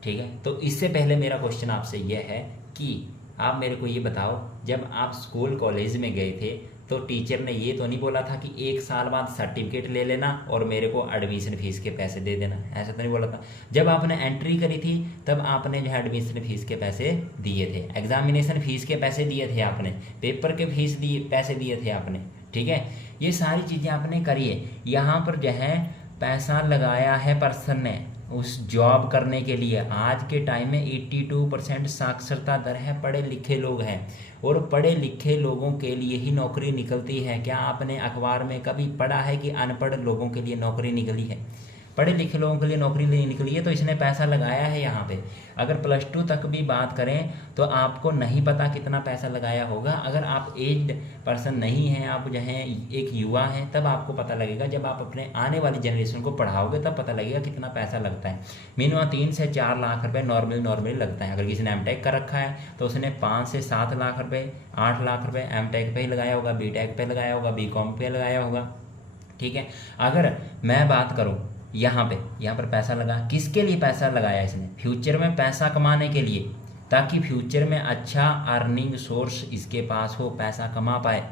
ठीक है, तो इससे पहले मेरा क्वेश्चन आपसे यह है कि आप मेरे को ये बताओ, जब आप स्कूल कॉलेज में गए थे तो टीचर ने ये तो नहीं बोला था कि 1 साल बाद सर्टिफिकेट ले लेना और मेरे को एडमिशन फीस के पैसे दे देना, ऐसा तो नहीं बोला था। जब आपने एंट्री करी थी तब आपने जो है एडमिशन फीस के पैसे दिए थे, एग्जामिनेशन फीस के पैसे दिए थे आपने, पेपर के फीस दिए, पैसे दिए थे आपने। ठीक है, ये सारी चीज़ें आपने करी है। यहाँ पर जो है पैसा लगाया है पर्सन ने उस जॉब करने के लिए। आज के टाइम में 82% साक्षरता दर है, पढ़े लिखे लोग हैं और पढ़े लिखे लोगों के लिए ही नौकरी निकलती है। क्या आपने अखबार में कभी पढ़ा है कि अनपढ़ लोगों के लिए नौकरी निकली है? पढ़े लिखे लोगों के लिए नौकरी नहीं निकली है, तो इसने पैसा लगाया है यहाँ पे। अगर +2 तक भी बात करें तो आपको नहीं पता कितना पैसा लगाया होगा। अगर आप एज्ड पर्सन नहीं हैं, आप जो हैं एक युवा हैं, तब आपको पता लगेगा। जब आप अपने आने वाली जनरेशन को पढ़ाओगे तब पता लगेगा कितना पैसा लगता है। मिनिमम 3 से 4 लाख रुपए नॉर्मली लगता है। अगर किसी ने एमटेक कर रखा है तो उसने 5 से 7 लाख रुपए, 8 लाख रुपए एमटेक पे ही लगाया होगा, बीटेक पे लगाया होगा, बीकॉम पे लगाया होगा। ठीक है, अगर मैं बात करूँ यहाँ पर पैसा लगा, किसके लिए पैसा लगाया इसने? फ्यूचर में पैसा कमाने के लिए, ताकि फ्यूचर में अच्छा अर्निंग सोर्स इसके पास हो, पैसा कमा पाए।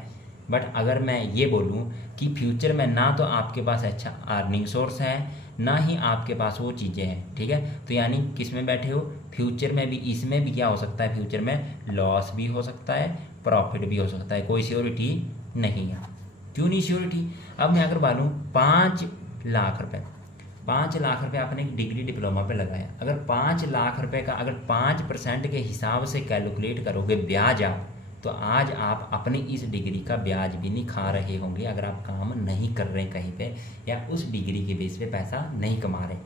बट अगर मैं ये बोलूँ कि फ्यूचर में ना तो आपके पास अच्छा अर्निंग सोर्स है, ना ही आपके पास वो चीज़ें हैं। ठीक है, तो यानी किस में बैठे हो, फ्यूचर में भी। इसमें भी क्या हो सकता है, फ्यूचर में लॉस भी हो सकता है, प्रॉफिट भी हो सकता है, कोई श्योरिटी नहीं है। क्यों नहीं श्योरिटी? अब मैं अगर बोलूँ 5 लाख रुपए, 5 लाख रुपए आपने एक डिग्री डिप्लोमा पे लगाया। अगर 5 लाख रुपए का अगर 5% के हिसाब से कैलकुलेट करोगे ब्याज आप, तो आज आप अपनी इस डिग्री का ब्याज भी नहीं खा रहे होंगे अगर आप काम नहीं कर रहे कहीं पे, या उस डिग्री के बेस पे पैसा नहीं कमा रहे।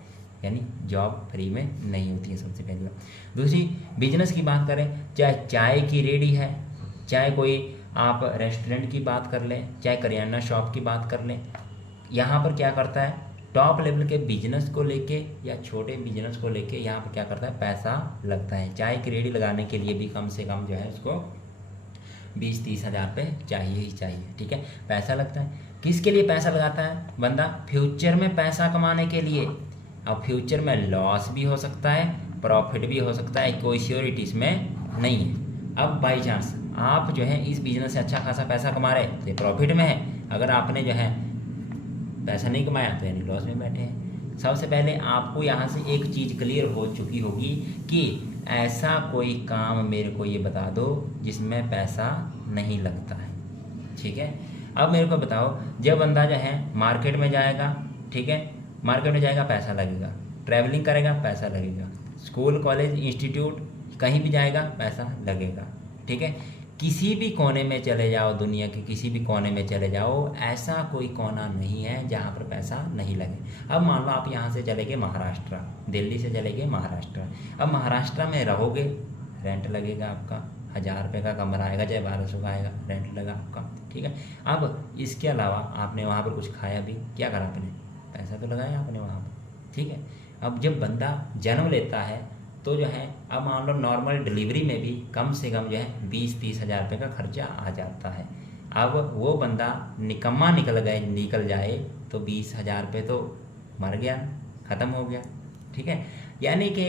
यानी जॉब फ्री में नहीं होती है, सबसे पहली बात। दूसरी, बिजनेस की बात करें, चाहे चाय की रेडी है, चाहे कोई आप रेस्टोरेंट की बात कर लें, चाहे करियाना शॉप की बात कर लें, यहाँ पर क्या करता है, टॉप लेवल के बिजनेस को लेके या छोटे बिजनेस को लेके यहाँ पर क्या करता है, पैसा लगता है। चाय की रेडी लगाने के लिए भी कम से कम जो है उसको 20-30 हज़ार रुपये चाहिए ही चाहिए। ठीक है, पैसा लगता है। किसके लिए पैसा लगाता है बंदा? फ्यूचर में पैसा कमाने के लिए। अब फ्यूचर में लॉस भी हो सकता है, प्रॉफिट भी हो सकता है, कोई श्योरिटी इसमें नहीं है। अब बाई चांस आप जो है इस बिजनेस से अच्छा खासा पैसा कमा रहे तो प्रॉफिट में है, अगर आपने जो है पैसा नहीं कमाया तो यानी लॉस में बैठे हैं। सबसे पहले आपको यहाँ से एक चीज़ क्लियर हो चुकी होगी कि ऐसा कोई काम मेरे को ये बता दो जिसमें पैसा नहीं लगता है। ठीक है, अब मेरे को बताओ, जब बंदा जो है मार्केट में जाएगा, ठीक है, मार्केट में जाएगा पैसा लगेगा, ट्रैवलिंग करेगा पैसा लगेगा, स्कूल कॉलेज इंस्टीट्यूट कहीं भी जाएगा पैसा लगेगा। ठीक है, किसी भी कोने में चले जाओ, दुनिया के किसी भी कोने में चले जाओ, ऐसा कोई कोना नहीं है जहाँ पर पैसा नहीं लगे। अब मान लो आप यहाँ से चले गए महाराष्ट्र, दिल्ली से चले गए महाराष्ट्र, अब महाराष्ट्र में रहोगे, रेंट लगेगा आपका 1000 रुपये का कमरा आएगा, चाहे 1200 का आएगा, रेंट लगा आपका। ठीक है, अब इसके अलावा आपने वहाँ पर कुछ खाया भी, क्या करा आपने, पैसा तो लगाया आपने वहाँ पर। ठीक है, अब जब बंदा जन्म लेता है तो जो है, अब मान लो नॉर्मल डिलीवरी में भी कम से कम जो है 20-30 हज़ार रुपये का खर्चा आ जाता है। अब वो बंदा निकम्मा निकल जाए तो 20 हज़ार रुपये तो मर गया, ख़त्म हो गया। ठीक है, यानी कि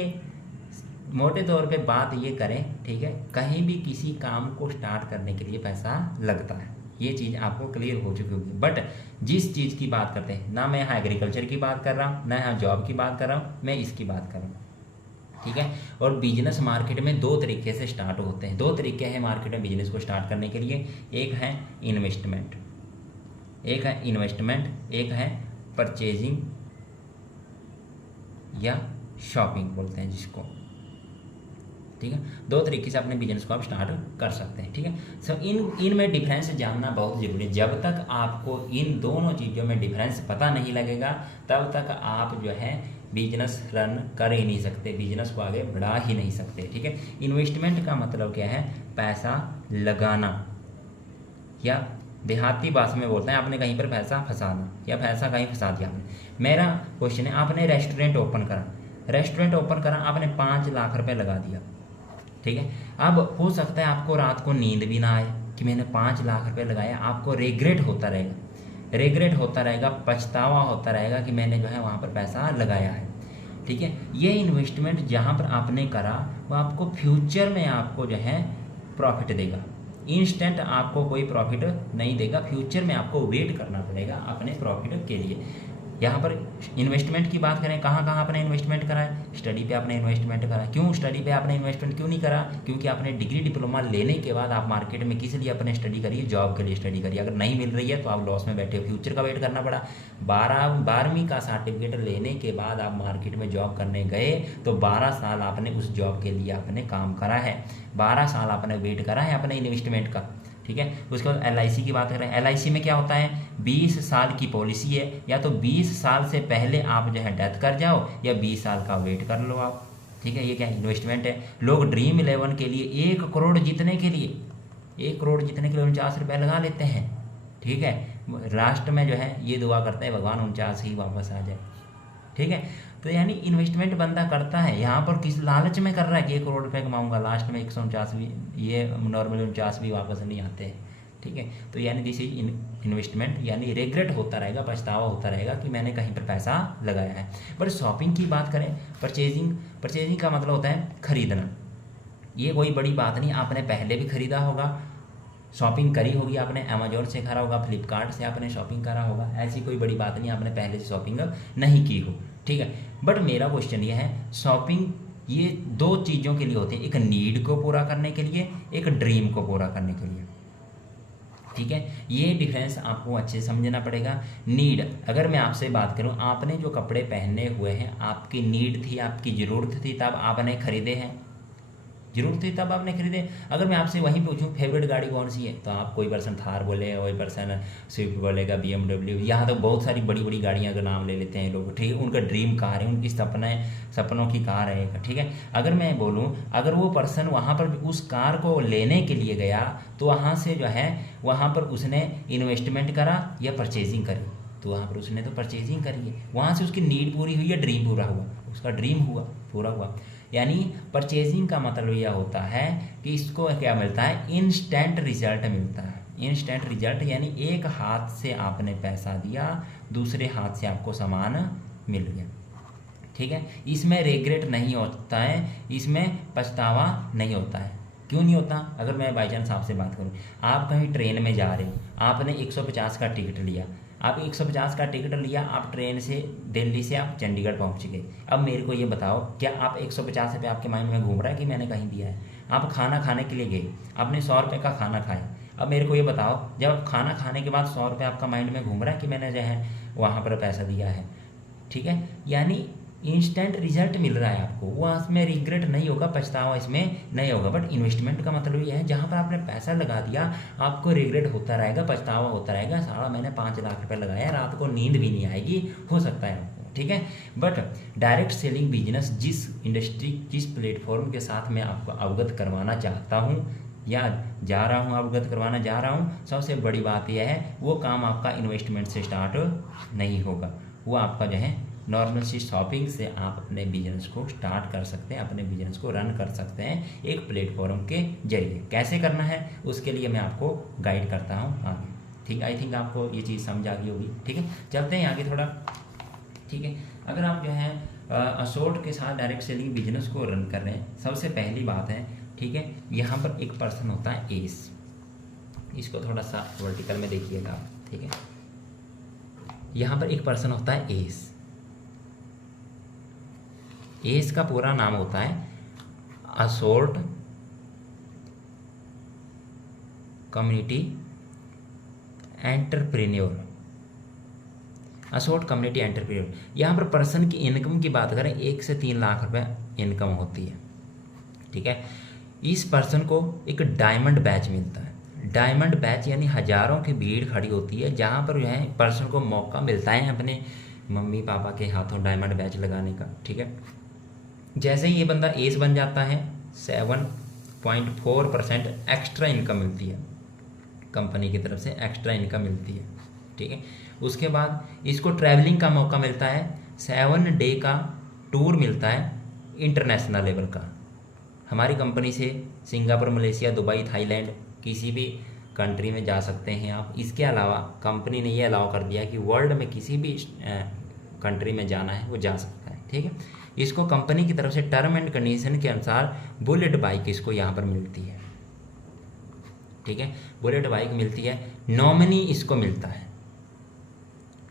मोटे तौर पे बात ये करें, ठीक है, कहीं भी किसी काम को स्टार्ट करने के लिए पैसा लगता है, ये चीज़ आपको क्लियर हो चुकी होगी। बट जिस चीज़ की बात करते हैं ना, मैं यहाँ एग्रीकल्चर की बात कर रहा हूँ, ना यहाँ जॉब की बात कर रहा हूँ, मैं इसकी बात कर रहा हूँ। ठीक है, और बिजनेस मार्केट में 2 तरीके से स्टार्ट होते हैं, 2 तरीके हैं मार्केट में बिजनेस को स्टार्ट करने के लिए। एक है इन्वेस्टमेंट, एक है परचेजिंग या शॉपिंग बोलते हैं जिसको। ठीक है, 2 तरीके से अपने बिजनेस को आप स्टार्ट कर सकते हैं। ठीक है, सो इनमें डिफरेंस जानना बहुत ज़रूरी है। जब तक आपको इन दोनों चीज़ों में डिफरेंस पता नहीं लगेगा तब तक आप जो है बिजनेस रन कर ही नहीं सकते, बिजनेस को आगे बढ़ा ही नहीं सकते। ठीक है, इन्वेस्टमेंट का मतलब क्या है, पैसा लगाना, या देहाती भाषा में बोलते हैं आपने कहीं पर पैसा फंसाना, या पैसा कहीं फंसा दिया आपने। मेरा क्वेश्चन है, आपने रेस्टोरेंट ओपन करा, आपने 5 लाख रुपए लगा दिया। ठीक है, अब हो सकता है आपको रात को नींद भी ना आए कि मैंने 5 लाख रुपए लगाया, आपको रिग्रेट होता रहेगा, पछतावा होता रहेगा कि मैंने जो है वहाँ पर पैसा लगाया है। ठीक है, ये इन्वेस्टमेंट जहाँ पर आपने करा वो आपको फ्यूचर में आपको जो है प्रॉफिट देगा, इंस्टेंट आपको कोई प्रॉफिट नहीं देगा, फ्यूचर में आपको वेट करना पड़ेगा अपने प्रॉफिट के लिए। यहाँ पर इन्वेस्टमेंट की बात करें, कहाँ आपने इन्वेस्टमेंट करा है, स्टडी पे आपने इन्वेस्टमेंट करा। क्यों स्टडी पे आपने इन्वेस्टमेंट क्यों नहीं करा, क्योंकि आपने डिग्री डिप्लोमा लेने के बाद आप मार्केट में किस लिए अपने स्टडी करिए, जॉब के लिए स्टडी करिए। अगर नहीं मिल रही है तो आप लॉस में बैठे हो, फ्यूचर का वेट करना पड़ा। 12वीं का सर्टिफिकेट लेने के बाद आप मार्केट में जॉब करने गए तो 12 साल आपने उस जॉब के लिए आपने काम करा है, 12 साल आपने वेट करा है अपने इन्वेस्टमेंट का। ठीक है, उसके बाद LIC की बात करें, LIC में क्या होता है, 20 साल की पॉलिसी है, या तो 20 साल से पहले आप जो है डेथ कर जाओ या 20 साल का वेट कर लो आप। ठीक है, ये क्या इन्वेस्टमेंट है। लोग ड्रीम 11 के लिए 1 करोड़ जीतने के लिए 49 रुपये लगा लेते हैं। ठीक है, लास्ट में जो है ये दुआ करते हैं भगवान 49 ही वापस आ जाए। ठीक है, तो यानी इन्वेस्टमेंट बंदा करता है, यहाँ पर किस लालच में कर रहा है कि 1 करोड़ रुपए कमाऊंगा, लास्ट में 149 भी, ये नॉर्मली 49 भी वापस नहीं आते हैं। ठीक है, तो यानी दिस इज इन्वेस्टमेंट, यानी रिग्रेट होता रहेगा, पछतावा होता रहेगा कि मैंने कहीं पर पैसा लगाया है। बट शॉपिंग की बात करें, परचेजिंग का मतलब होता है खरीदना। ये कोई बड़ी बात नहीं, आपने पहले भी खरीदा होगा, शॉपिंग करी होगी आपने, अमेजोन से करा होगा, फ्लिपकार्ट से आपने शॉपिंग करा होगा, ऐसी कोई बड़ी बात नहीं आपने पहले से शॉपिंग नहीं की हो। ठीक है, बट मेरा क्वेश्चन ये है, शॉपिंग ये 2 चीज़ों के लिए होती है, एक नीड को पूरा करने के लिए, एक ड्रीम को पूरा करने के लिए। ठीक है, ये डिफरेंस आपको अच्छे से समझना पड़ेगा। नीड, अगर मैं आपसे बात करूं, आपने जो कपड़े पहने हुए हैं आपकी नीड थी, आपकी ज़रूरत थी, तब आपने खरीदे हैं, जरूरत थी तब आपने खरीदे। अगर मैं आपसे वहीं पूछूं फेवरेट गाड़ी कौन सी है, तो आप कोई पर्सन थार बोले, कोई पर्सन स्विफ्ट बोलेगा, BMW, यहाँ तो बहुत सारी बड़ी बड़ी गाड़ियाँ का नाम ले लेते हैं लोग। ठीक है, उनका ड्रीम कार है, उनकी सपनों की कार है। ठीक है, अगर मैं बोलूँ, अगर वो पर्सन वहाँ पर उस कार को लेने के लिए गया तो वहाँ से जो है वहाँ पर उसने इन्वेस्टमेंट करा या परचेजिंग करी, तो वहाँ पर उसने तो परचेजिंग करी है, वहाँ से उसकी नीड पूरी हुई या ड्रीम पूरा हुआ, उसका ड्रीम पूरा हुआ। यानी परचेजिंग का मतलब यह होता है कि इसको क्या मिलता है, इंस्टेंट रिजल्ट मिलता है। इंस्टेंट रिजल्ट यानी एक हाथ से आपने पैसा दिया, दूसरे हाथ से आपको सामान मिल गया। ठीक है, इसमें रिग्रेट नहीं होता है, इसमें पछतावा नहीं होता है। क्यों नहीं होता, अगर मैं बाई चांस आपसे बात करूँ, आप कहीं ट्रेन में जा रहे हो, आपने 150 का टिकट लिया, आप 150 का टिकट लिया, आप ट्रेन से दिल्ली से आप चंडीगढ़ पहुंच गए। अब मेरे को ये बताओ, क्या आप 150 रुपये आपके माइंड में घूम रहा है कि मैंने कहीं दिया है? आप खाना खाने के लिए गए, आपने 100 रुपये का खाना खाया। अब मेरे को ये बताओ, जब आप खाना खाने के बाद 100 रुपये आपका माइंड में घूम रहा है कि मैंने जो है वहाँ पर पैसा दिया है, ठीक है, यानी इंस्टेंट रिजल्ट मिल रहा है आपको, वो उसमें रिग्रेट नहीं होगा, पछतावा इसमें नहीं होगा। बट इन्वेस्टमेंट का मतलब ये है, जहाँ पर आपने पैसा लगा दिया आपको रिग्रेट होता रहेगा, पछतावा होता रहेगा, सारा मैंने 5 लाख रुपये लगाया, रात को नींद भी नहीं आएगी, हो सकता है आपको, ठीक है। बट डायरेक्ट सेलिंग बिजनेस जिस इंडस्ट्री, जिस प्लेटफॉर्म के साथ मैं आपको अवगत करवाना चाहता हूँ या जा रहा हूँ, अवगत करवाना जा रहा हूँ, सबसे बड़ी बात यह है, वो काम आपका इन्वेस्टमेंट से स्टार्ट नहीं होगा, वो आपका जो है नॉर्मल सी शॉपिंग से आप अपने बिजनेस को स्टार्ट कर सकते हैं, अपने बिजनेस को रन कर सकते हैं एक प्लेटफॉर्म के जरिए। कैसे करना है उसके लिए मैं आपको गाइड करता हूँ आगे, ठीक। आई थिंक आपको ये चीज़ समझ आ गई होगी, ठीक है। चलते हैं आगे थोड़ा, ठीक है। अगर आप जो है असोर्ट के साथ डायरेक्ट सेलिंग बिजनेस को रन कर रहे हैं, सबसे पहली बात है, ठीक है, यहाँ पर एक पर्सन होता है एस, इसको थोड़ा सा वर्टिकल में देखिएगा आप, ठीक है। यहाँ पर एक पर्सन होता है एस, एस का पूरा नाम होता है असोर्ट कम्युनिटी एंटरप्रेन्योर, असोर्ट कम्युनिटी एंटरप्रेन्योर। यहाँ पर पर्सन की इनकम की बात करें 1 से 3 लाख रुपए इनकम होती है, ठीक है। इस पर्सन को एक डायमंड बैच मिलता है। डायमंड बैच यानी हजारों की भीड़ खड़ी होती है, जहाँ पर जो है पर्सन को मौका मिलता है अपने मम्मी पापा के हाथों डायमंड बैच लगाने का, ठीक है। जैसे ही ये बंदा एस बन जाता है 7.4% एक्स्ट्रा इनकम मिलती है, कंपनी की तरफ से एक्स्ट्रा इनकम मिलती है, ठीक है। उसके बाद इसको ट्रैवलिंग का मौका मिलता है, 7 डे का टूर मिलता है इंटरनेशनल लेवल का। हमारी कंपनी से सिंगापुर, मलेशिया, दुबई, थाईलैंड किसी भी कंट्री में जा सकते हैं आप। इसके अलावा कंपनी ने ये अलाउ कर दिया कि वर्ल्ड में किसी भी कंट्री में जाना है वो जा सकता है, ठीक है। इसको कंपनी की तरफ से टर्म एंड कंडीशन के अनुसार बुलेट बाइक इसको यहाँ पर मिलती है, ठीक है, बुलेट बाइक मिलती है। नॉमिनी इसको मिलता है,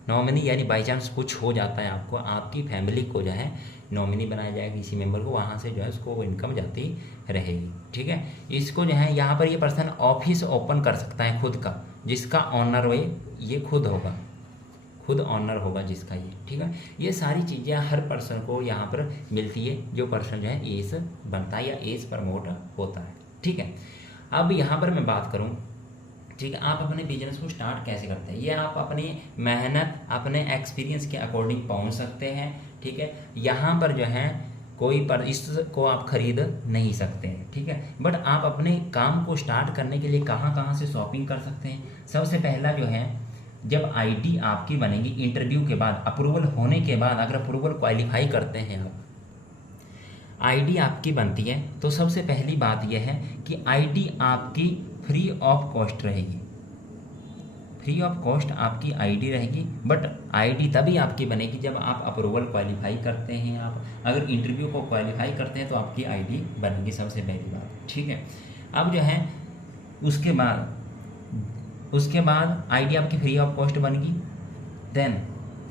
नॉमिनी यानी बाई चांस कुछ हो जाता है आपको, आपकी फैमिली को जो है नॉमिनी बनाया जाएगा किसी मेंबर को, वहाँ से जो है उसको इनकम जाती रहेगी, ठीक है। इसको जो है यहाँ पर ये पर्सन ऑफिस ओपन कर सकता है खुद का, जिसका ऑनर वे ये खुद होगा, खुद ऑनर होगा जिसका ये, ठीक है। ये सारी चीज़ें हर पर्सन को यहाँ पर मिलती है, जो पर्सन जो है एस बनता है या एस प्रमोट होता है, ठीक है। अब यहाँ पर मैं बात करूँ, ठीक है, आप अपने बिजनेस को स्टार्ट कैसे करते हैं, ये आप अपनी मेहनत, अपने एक्सपीरियंस के अकॉर्डिंग पहुँच सकते हैं, ठीक है। यहाँ पर जो है कोई पर इसको आप खरीद नहीं सकते हैं, ठीक है। बट आप अपने काम को स्टार्ट करने के लिए कहाँ कहाँ से शॉपिंग कर सकते हैं। सबसे पहला जो है, जब आईडी आपकी बनेगी इंटरव्यू के बाद, अप्रूवल होने के बाद, अगर अप्रूवल क्वालिफाई करते हैं आप, आईडी आपकी बनती है, तो सबसे पहली बात यह है कि आईडी आपकी फ्री ऑफ कॉस्ट रहेगी, फ्री ऑफ कॉस्ट आपकी आईडी रहेगी। बट आईडी तभी आपकी बनेगी जब आप अप्रूवल क्वालिफाई करते हैं, आप अगर इंटरव्यू को क्वालिफाई करते हैं तो आपकी आईडी बनेगी, सबसे पहली बात, ठीक है। अब जो है उसके बाद आईडी आपकी फ्री ऑफ कॉस्ट बनेगी। देन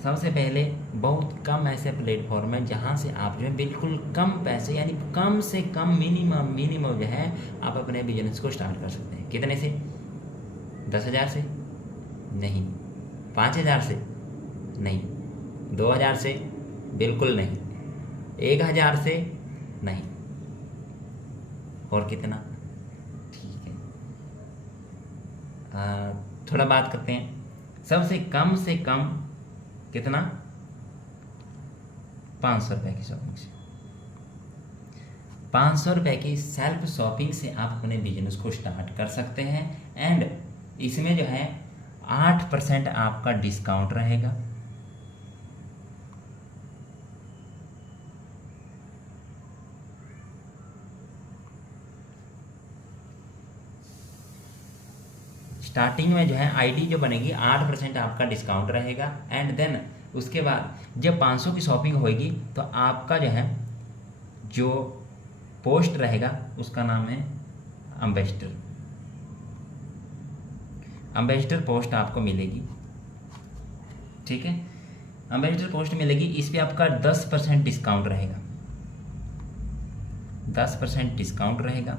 सबसे पहले बहुत कम ऐसे प्लेटफॉर्म है जहाँ से आप जो है बिल्कुल कम पैसे, यानी कम से कम मिनिमम जो है आप अपने बिजनेस को स्टार्ट कर सकते हैं। कितने से? 10,000 से नहीं, 5,000 से नहीं, 2,000 से बिल्कुल नहीं, 1,000 से नहीं, और कितना? ठीक है, थोड़ा बात करते हैं। सबसे कम से कम कितना? 500 रुपये की शॉपिंग से, 500 रुपये की सेल्फ शॉपिंग से आप अपने बिजनेस को स्टार्ट कर सकते हैं। एंड इसमें जो है 8% आपका डिस्काउंट रहेगा। स्टार्टिंग में जो है आईडी जो बनेगी 8% आपका डिस्काउंट रहेगा। एंड देन उसके बाद जब 500 की शॉपिंग होगी तो आपका जो है जो पोस्ट रहेगा उसका नाम है एम्बेसडर पोस्ट आपको मिलेगी। ठीक है। एम्बेसडर पोस्ट मिलेगी, इस पर आपका 10% डिस्काउंट रहेगा, 10% डिस्काउंट रहेगा।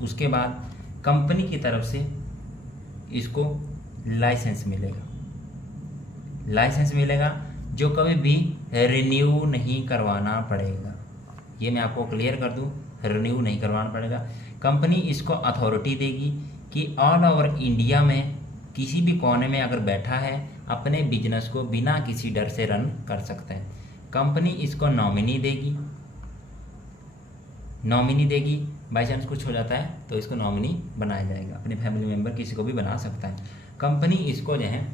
उसके बाद कंपनी की तरफ से इसको लाइसेंस मिलेगा, लाइसेंस मिलेगा जो कभी भी रिन्यू नहीं करवाना पड़ेगा। ये मैं आपको क्लियर कर दूं, रिन्यू नहीं करवाना पड़ेगा। कंपनी इसको अथॉरिटी देगी कि ऑल ओवर इंडिया में किसी भी कोने में अगर बैठा है अपने बिजनेस को बिना किसी डर से रन कर सकता है। कंपनी इसको नॉमिनी देगी, नॉमिनी देगी, बाई चांस कुछ हो जाता है तो इसको नॉमिनी बनाया जाएगा, अपने फैमिली मेम्बर किसी को भी बना सकता है। कंपनी इसको जो है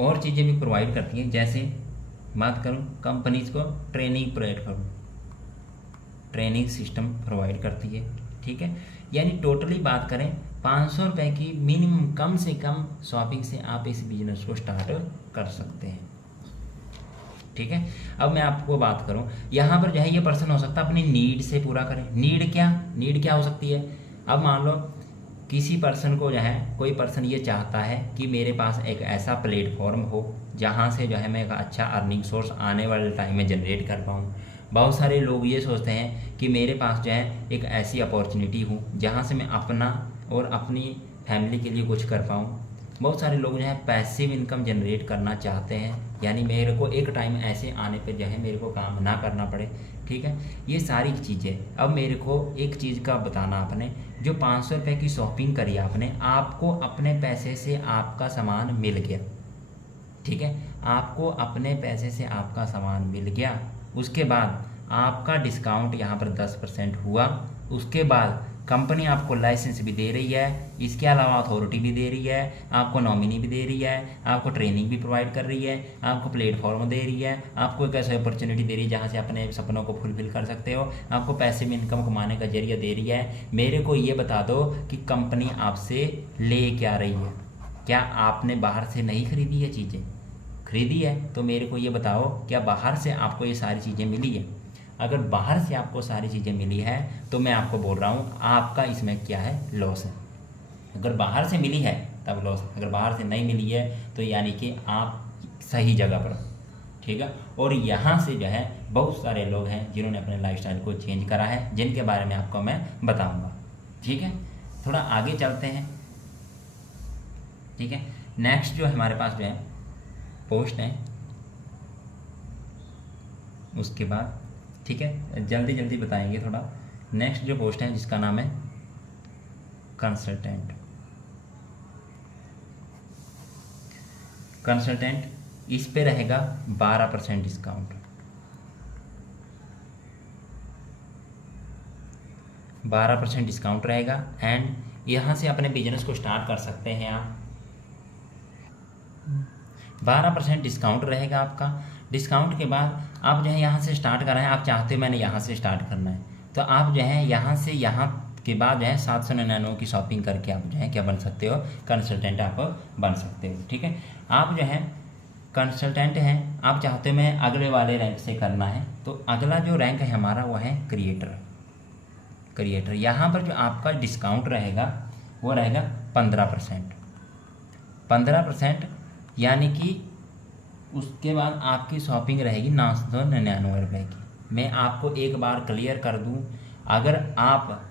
और चीज़ें भी प्रोवाइड करती हैं, जैसे बात करूं कंपनीज को ट्रेनिंग प्रोवाइड करूं, ट्रेनिंग सिस्टम प्रोवाइड करती है, ठीक है। यानी टोटली बात करें 500 रुपये की मिनिमम कम से कम शॉपिंग से आप इस बिजनेस को स्टार्ट कर सकते हैं, ठीक है। अब मैं आपको बात करूं, यहाँ पर जो है ये पर्सन हो सकता है अपनी नीड से पूरा करें। नीड क्या हो सकती है। अब मान लो किसी पर्सन को जो है, कोई पर्सन ये चाहता है कि मेरे पास एक ऐसा प्लेटफॉर्म हो जहाँ से जो है मैं एक अच्छा अर्निंग सोर्स आने वाले टाइम में जनरेट कर पाऊँ। बहुत सारे लोग ये सोचते हैं कि मेरे पास जो है एक ऐसी अपॉर्चुनिटी हो जहाँ से मैं अपना और अपनी फैमिली के लिए कुछ कर पाऊँ। बहुत सारे लोग जो है पैसिव इनकम जनरेट करना चाहते हैं, यानी मेरे को एक टाइम ऐसे आने पे जो है मेरे को काम ना करना पड़े, ठीक है। ये सारी चीज़ें अब मेरे को एक चीज़ का बताना, आपने जो 500 रुपये की शॉपिंग करी आपने, आपको अपने पैसे से आपका सामान मिल गया, ठीक है। आपको अपने पैसे से आपका सामान मिल गया, उसके बाद आपका डिस्काउंट यहाँ पर 10% हुआ। उसके बाद कंपनी आपको लाइसेंस भी दे रही है, इसके अलावा अथॉरिटी भी दे रही है, आपको नॉमिनी भी दे रही है, आपको ट्रेनिंग भी प्रोवाइड कर रही है, आपको प्लेटफॉर्म दे रही है, आपको एक ऐसी अपॉर्चुनिटी दे रही है जहाँ से अपने सपनों को फुलफिल कर सकते हो, आपको पैसे में इनकम कमाने का जरिया दे रही है। मेरे को ये बता दो कि कंपनी आपसे ले क्या रही है। क्या आपने बाहर से नहीं खरीदी है चीज़ें? खरीदी है तो मेरे को ये बताओ, क्या बाहर से आपको ये सारी चीज़ें मिली है? अगर बाहर से आपको सारी चीज़ें मिली है तो मैं आपको बोल रहा हूँ आपका इसमें क्या है, लॉस है। अगर बाहर से मिली है तब लॉस है, अगर बाहर से नहीं मिली है तो यानी कि आप सही जगह पर, ठीक है। और यहाँ से जो है बहुत सारे लोग हैं जिन्होंने अपने लाइफस्टाइल को चेंज करा है, जिनके बारे में आपको मैं बताऊँगा, ठीक है। थोड़ा आगे चलते हैं, ठीक है। नेक्स्ट जो हमारे पास जो है पोस्ट है, उसके बाद ठीक है जल्दी जल्दी बताएंगे थोड़ा। नेक्स्ट जो पोस्ट है जिसका नाम है कंसल्टेंट, कंसल्टेंट इस पे रहेगा 12% डिस्काउंट, 12% डिस्काउंट रहेगा। एंड यहाँ से अपने बिजनेस को स्टार्ट कर सकते हैं आप। 12% डिस्काउंट रहेगा आपका। डिस्काउंट के बाद आप जो है यहाँ से स्टार्ट कर रहे हैं, आप चाहते हो मैंने यहाँ से स्टार्ट करना है, तो आप जो है यहाँ से यहाँ के बाद जो है 799 की शॉपिंग करके आप जो है क्या बन सकते हो, कंसल्टेंट आप बन सकते हो, ठीक है। आप जो है कंसल्टेंट हैं, आप चाहते हो मैं अगले वाले रैंक से करना है, तो अगला जो रैंक है हमारा वो है क्रिएटर। क्रिएटर यहाँ पर जो आपका डिस्काउंट रहेगा वो रहेगा 15%, 15%, यानी कि उसके बाद आपकी शॉपिंग रहेगी 999 रुपये की। मैं आपको एक बार क्लियर कर दूं, अगर आप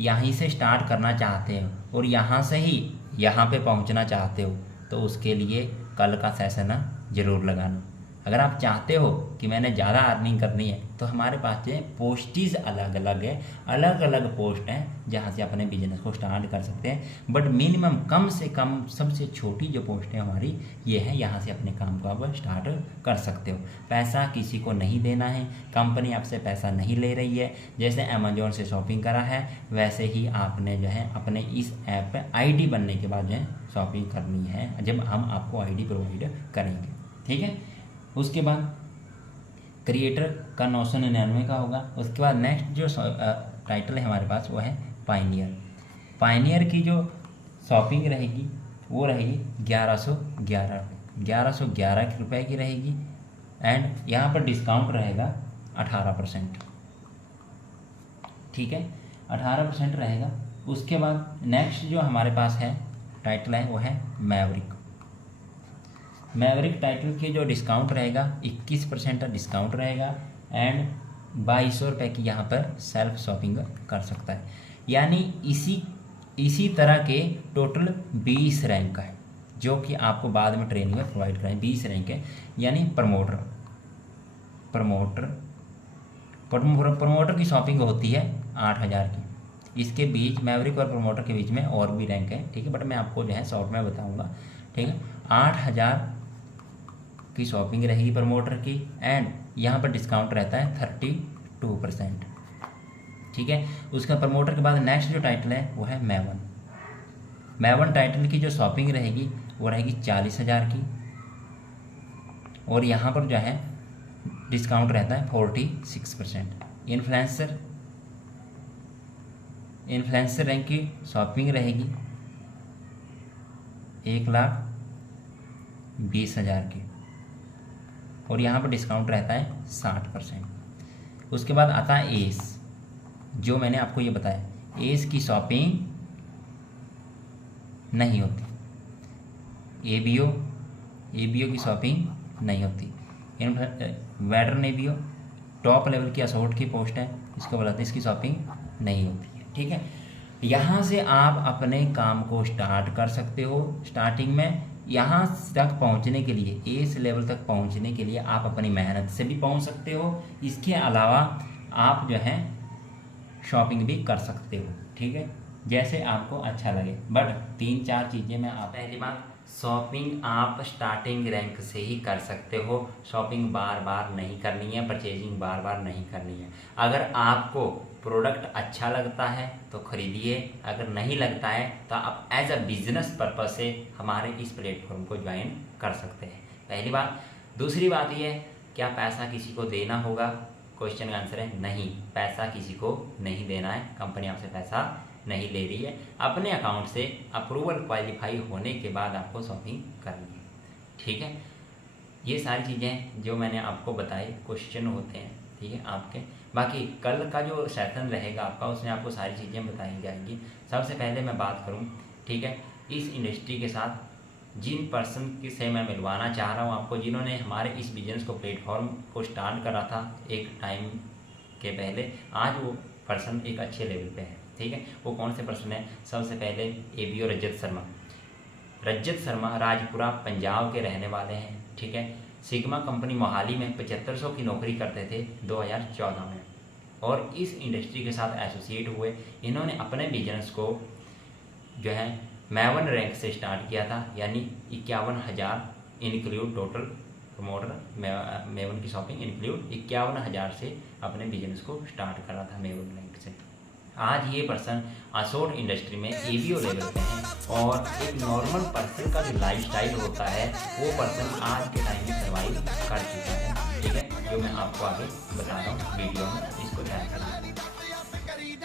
यहीं से स्टार्ट करना चाहते हो और यहाँ से ही यहाँ पे पहुँचना चाहते हो तो उसके लिए कल का सेशन ज़रूर लगाना। अगर आप चाहते हो कि मैंने ज़्यादा अर्निंग करनी है तो हमारे पास जो पोस्टीज अलग अलग है, अलग अलग पोस्ट हैं जहाँ से अपने बिजनेस को स्टार्ट कर सकते हैं। बट मिनिमम कम से कम सबसे छोटी जो पोस्ट है हमारी ये है, यहाँ से अपने काम को आप स्टार्ट कर सकते हो। पैसा किसी को नहीं देना है, कंपनी आपसे पैसा नहीं ले रही है। जैसे अमेजोन से शॉपिंग करा है वैसे ही आपने जो है अपने इस ऐप पर ID बनने के बाद जो है शॉपिंग करनी है, जब हम आपको ID प्रोवाइड करेंगे, ठीक है। उसके बाद क्रिएटर का 999 का होगा। उसके बाद नेक्स्ट जो टाइटल है हमारे पास वो है पायनियर। पायनियर की जो शॉपिंग रहेगी वो रहेगी 1111 रुपये की रहेगी। एंड यहाँ पर डिस्काउंट रहेगा 18%, ठीक है, 18% रहेगा। उसके बाद नेक्स्ट जो हमारे पास है टाइटल है वो है मैवरिक। मैवरिक टाइटल की जो डिस्काउंट रहेगा 21% का डिस्काउंट रहेगा एंड 2200 रुपये की यहाँ पर सेल्फ शॉपिंग कर सकता है। यानी इसी तरह के टोटल 20 रैंक है जो कि आपको बाद में ट्रेनिंग में प्रोवाइड करें। 20 रैंक है यानी प्रमोटर की शॉपिंग होती है 8000 की। इसके बीच मैवरिक और प्रमोटर के बीच में और भी रैंक है, ठीक है, बट मैं आपको जो है शॉर्ट में बताऊंगा, ठीक है। 8000 की शॉपिंग रहेगी प्रमोटर की एंड यहाँ पर डिस्काउंट रहता है 32%, ठीक है। उसका प्रमोटर के बाद नेक्स्ट जो टाइटल है वो है मैवन टाइटल की जो शॉपिंग रहेगी वो रहेगी 40,000 की और यहाँ पर जो है डिस्काउंट रहता है 46%। इन्फ्लुएंसर रैंक की शॉपिंग रहेगी 1,20,000 की और यहाँ पर डिस्काउंट रहता है 60%। उसके बाद आता है एस, जो मैंने आपको ये बताया, एस की शॉपिंग नहीं होती। एबीओ की शॉपिंग नहीं होती। वेटरन एबीओ टॉप लेवल की असोर्ट की पोस्ट है, इसको बोलाते हैं, इसकी शॉपिंग नहीं होती है, ठीक है। यहाँ से आप अपने काम को स्टार्ट कर सकते हो। स्टार्टिंग में यहाँ तक पहुँचने के लिए, इस लेवल तक पहुँचने के लिए आप अपनी मेहनत से भी पहुँच सकते हो। इसके अलावा आप जो है शॉपिंग भी कर सकते हो, ठीक है, जैसे आपको अच्छा लगे। बट 3-4 चीज़ें मैं आप, पहली बात, शॉपिंग आप स्टार्टिंग रैंक से ही कर सकते हो। शॉपिंग बार बार नहीं करनी है, परचेजिंग बार बार नहीं करनी है। अगर आपको प्रोडक्ट अच्छा लगता है तो ख़रीदिए, अगर नहीं लगता है तो आप एज अ बिजनेस पर्पस से हमारे इस प्लेटफॉर्म को ज्वाइन कर सकते हैं, पहली बात। दूसरी बात ये है, क्या पैसा किसी को देना होगा? क्वेश्चन का आंसर है नहीं, पैसा किसी को नहीं देना है। कंपनी आपसे पैसा नहीं ले रही है, अपने अकाउंट से अप्रूवल क्वालिफाई होने के बाद आपको शॉपिंग करनी है, ठीक है। ये सारी चीज़ें जो मैंने आपको बताई क्वेश्चन होते हैं, ठीक है, आपके। बाकी कल का जो सेशन रहेगा आपका, उसमें आपको सारी चीज़ें बताई जाएंगी। सबसे पहले मैं बात करूं, ठीक है, इस इंडस्ट्री के साथ जिन पर्सन से मैं मिलवाना चाह रहा हूं आपको, जिन्होंने हमारे इस बिजनेस को प्लेटफॉर्म को स्टार्ट करा था एक टाइम के पहले, आज वो पर्सन एक अच्छे लेवल पे है, ठीक है। वो कौन से पर्सन है? सबसे पहले एबीओ रजत शर्मा राजपुरा पंजाब के रहने वाले हैं, ठीक है। सिग्मा कंपनी मोहाली में 7500 की नौकरी करते थे 2014 में और इस इंडस्ट्री के साथ एसोसिएट हुए। इन्होंने अपने बिजनेस को जो है मैवन रैंक से स्टार्ट किया था, यानी 51,000 इंक्लूड टोटल प्रमोटर मैवन की शॉपिंग इंक्लूड 51,000 से अपने बिजनेस को स्टार्ट करा था मैवन रैंक से। आज ये पर्सन असोर्ट इंडस्ट्री में एबीओ लेवल पे हैं और एक नॉर्मल पर्सन का जो लाइफस्टाइल होता है वो पर्सन आज के टाइम में सर्वाइव कर चुका है, ठीक है, जो मैं आपको आगे बता रहा हूँ वीडियो में, इसको ध्यान करिए।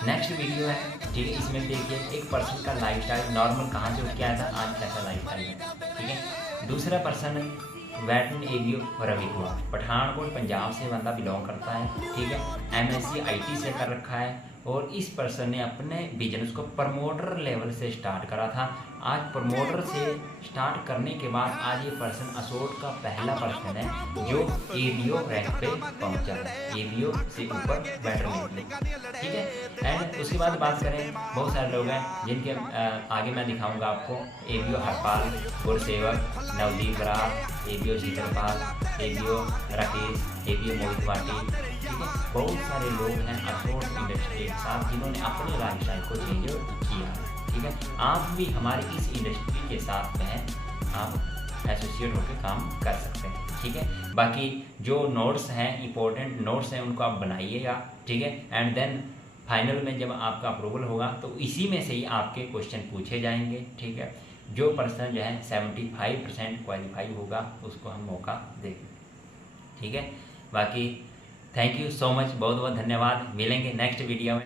नेक्स्ट वीडियो है, ठीक है, इसमें देखिए एक पर्सन का लाइफस्टाइल नॉर्मल कहाँ से उठ के आया था, आज कैसा लाइफस्टाइल है, ठीक है। दूसरा पर्सन है वेटरन एबीओ रवि कुमार, पठानकोट पंजाब से बंदा बिलोंग करता है, ठीक है, MSc IT से कर रखा है और इस पर्सन ने अपने बिजनेस को प्रमोटर लेवल से स्टार्ट करा था। आज प्रमोटर से स्टार्ट करने के बाद आज ये पर्सन असोर्ट का पहला पर्सन है जो एबीओ रैंक पे पहुंचा है, एबीओ से ऊपर वेटरन, ठीक है। एंड उसके बाद बात करें, बहुत सारे लोग हैं जिनके आगे मैं दिखाऊंगा आपको, ABO Harpal, Gursewak, Navdeep Brar, ABO Sheetalpal, ABO Rakesh, ABO Mohit Wati, ठीक है। बहुत सारे लोग हैं असोर्ट इंडस्ट्री के साथ जिन्होंने अपने लाइफस्टाइल को चेंज किया, ठीक है। आप भी हमारे इस इंडस्ट्री के साथ में हैं, आप एसोसिएट होकर काम कर सकते हैं, ठीक है। बाकी जो नोट्स हैं, इंपॉर्टेंट नोट्स हैं, उनको आप बनाइएगा, ठीक है। एंड देन फाइनल में जब आपका अप्रूवल होगा तो इसी में से ही आपके क्वेश्चन पूछे जाएंगे, ठीक है। जो पर्सन जो है 75% क्वालिफाई होगा उसको हम मौका देंगे, ठीक है। बाकी थैंक यू सो मच, बहुत बहुत धन्यवाद। मिलेंगे नेक्स्ट वीडियो में।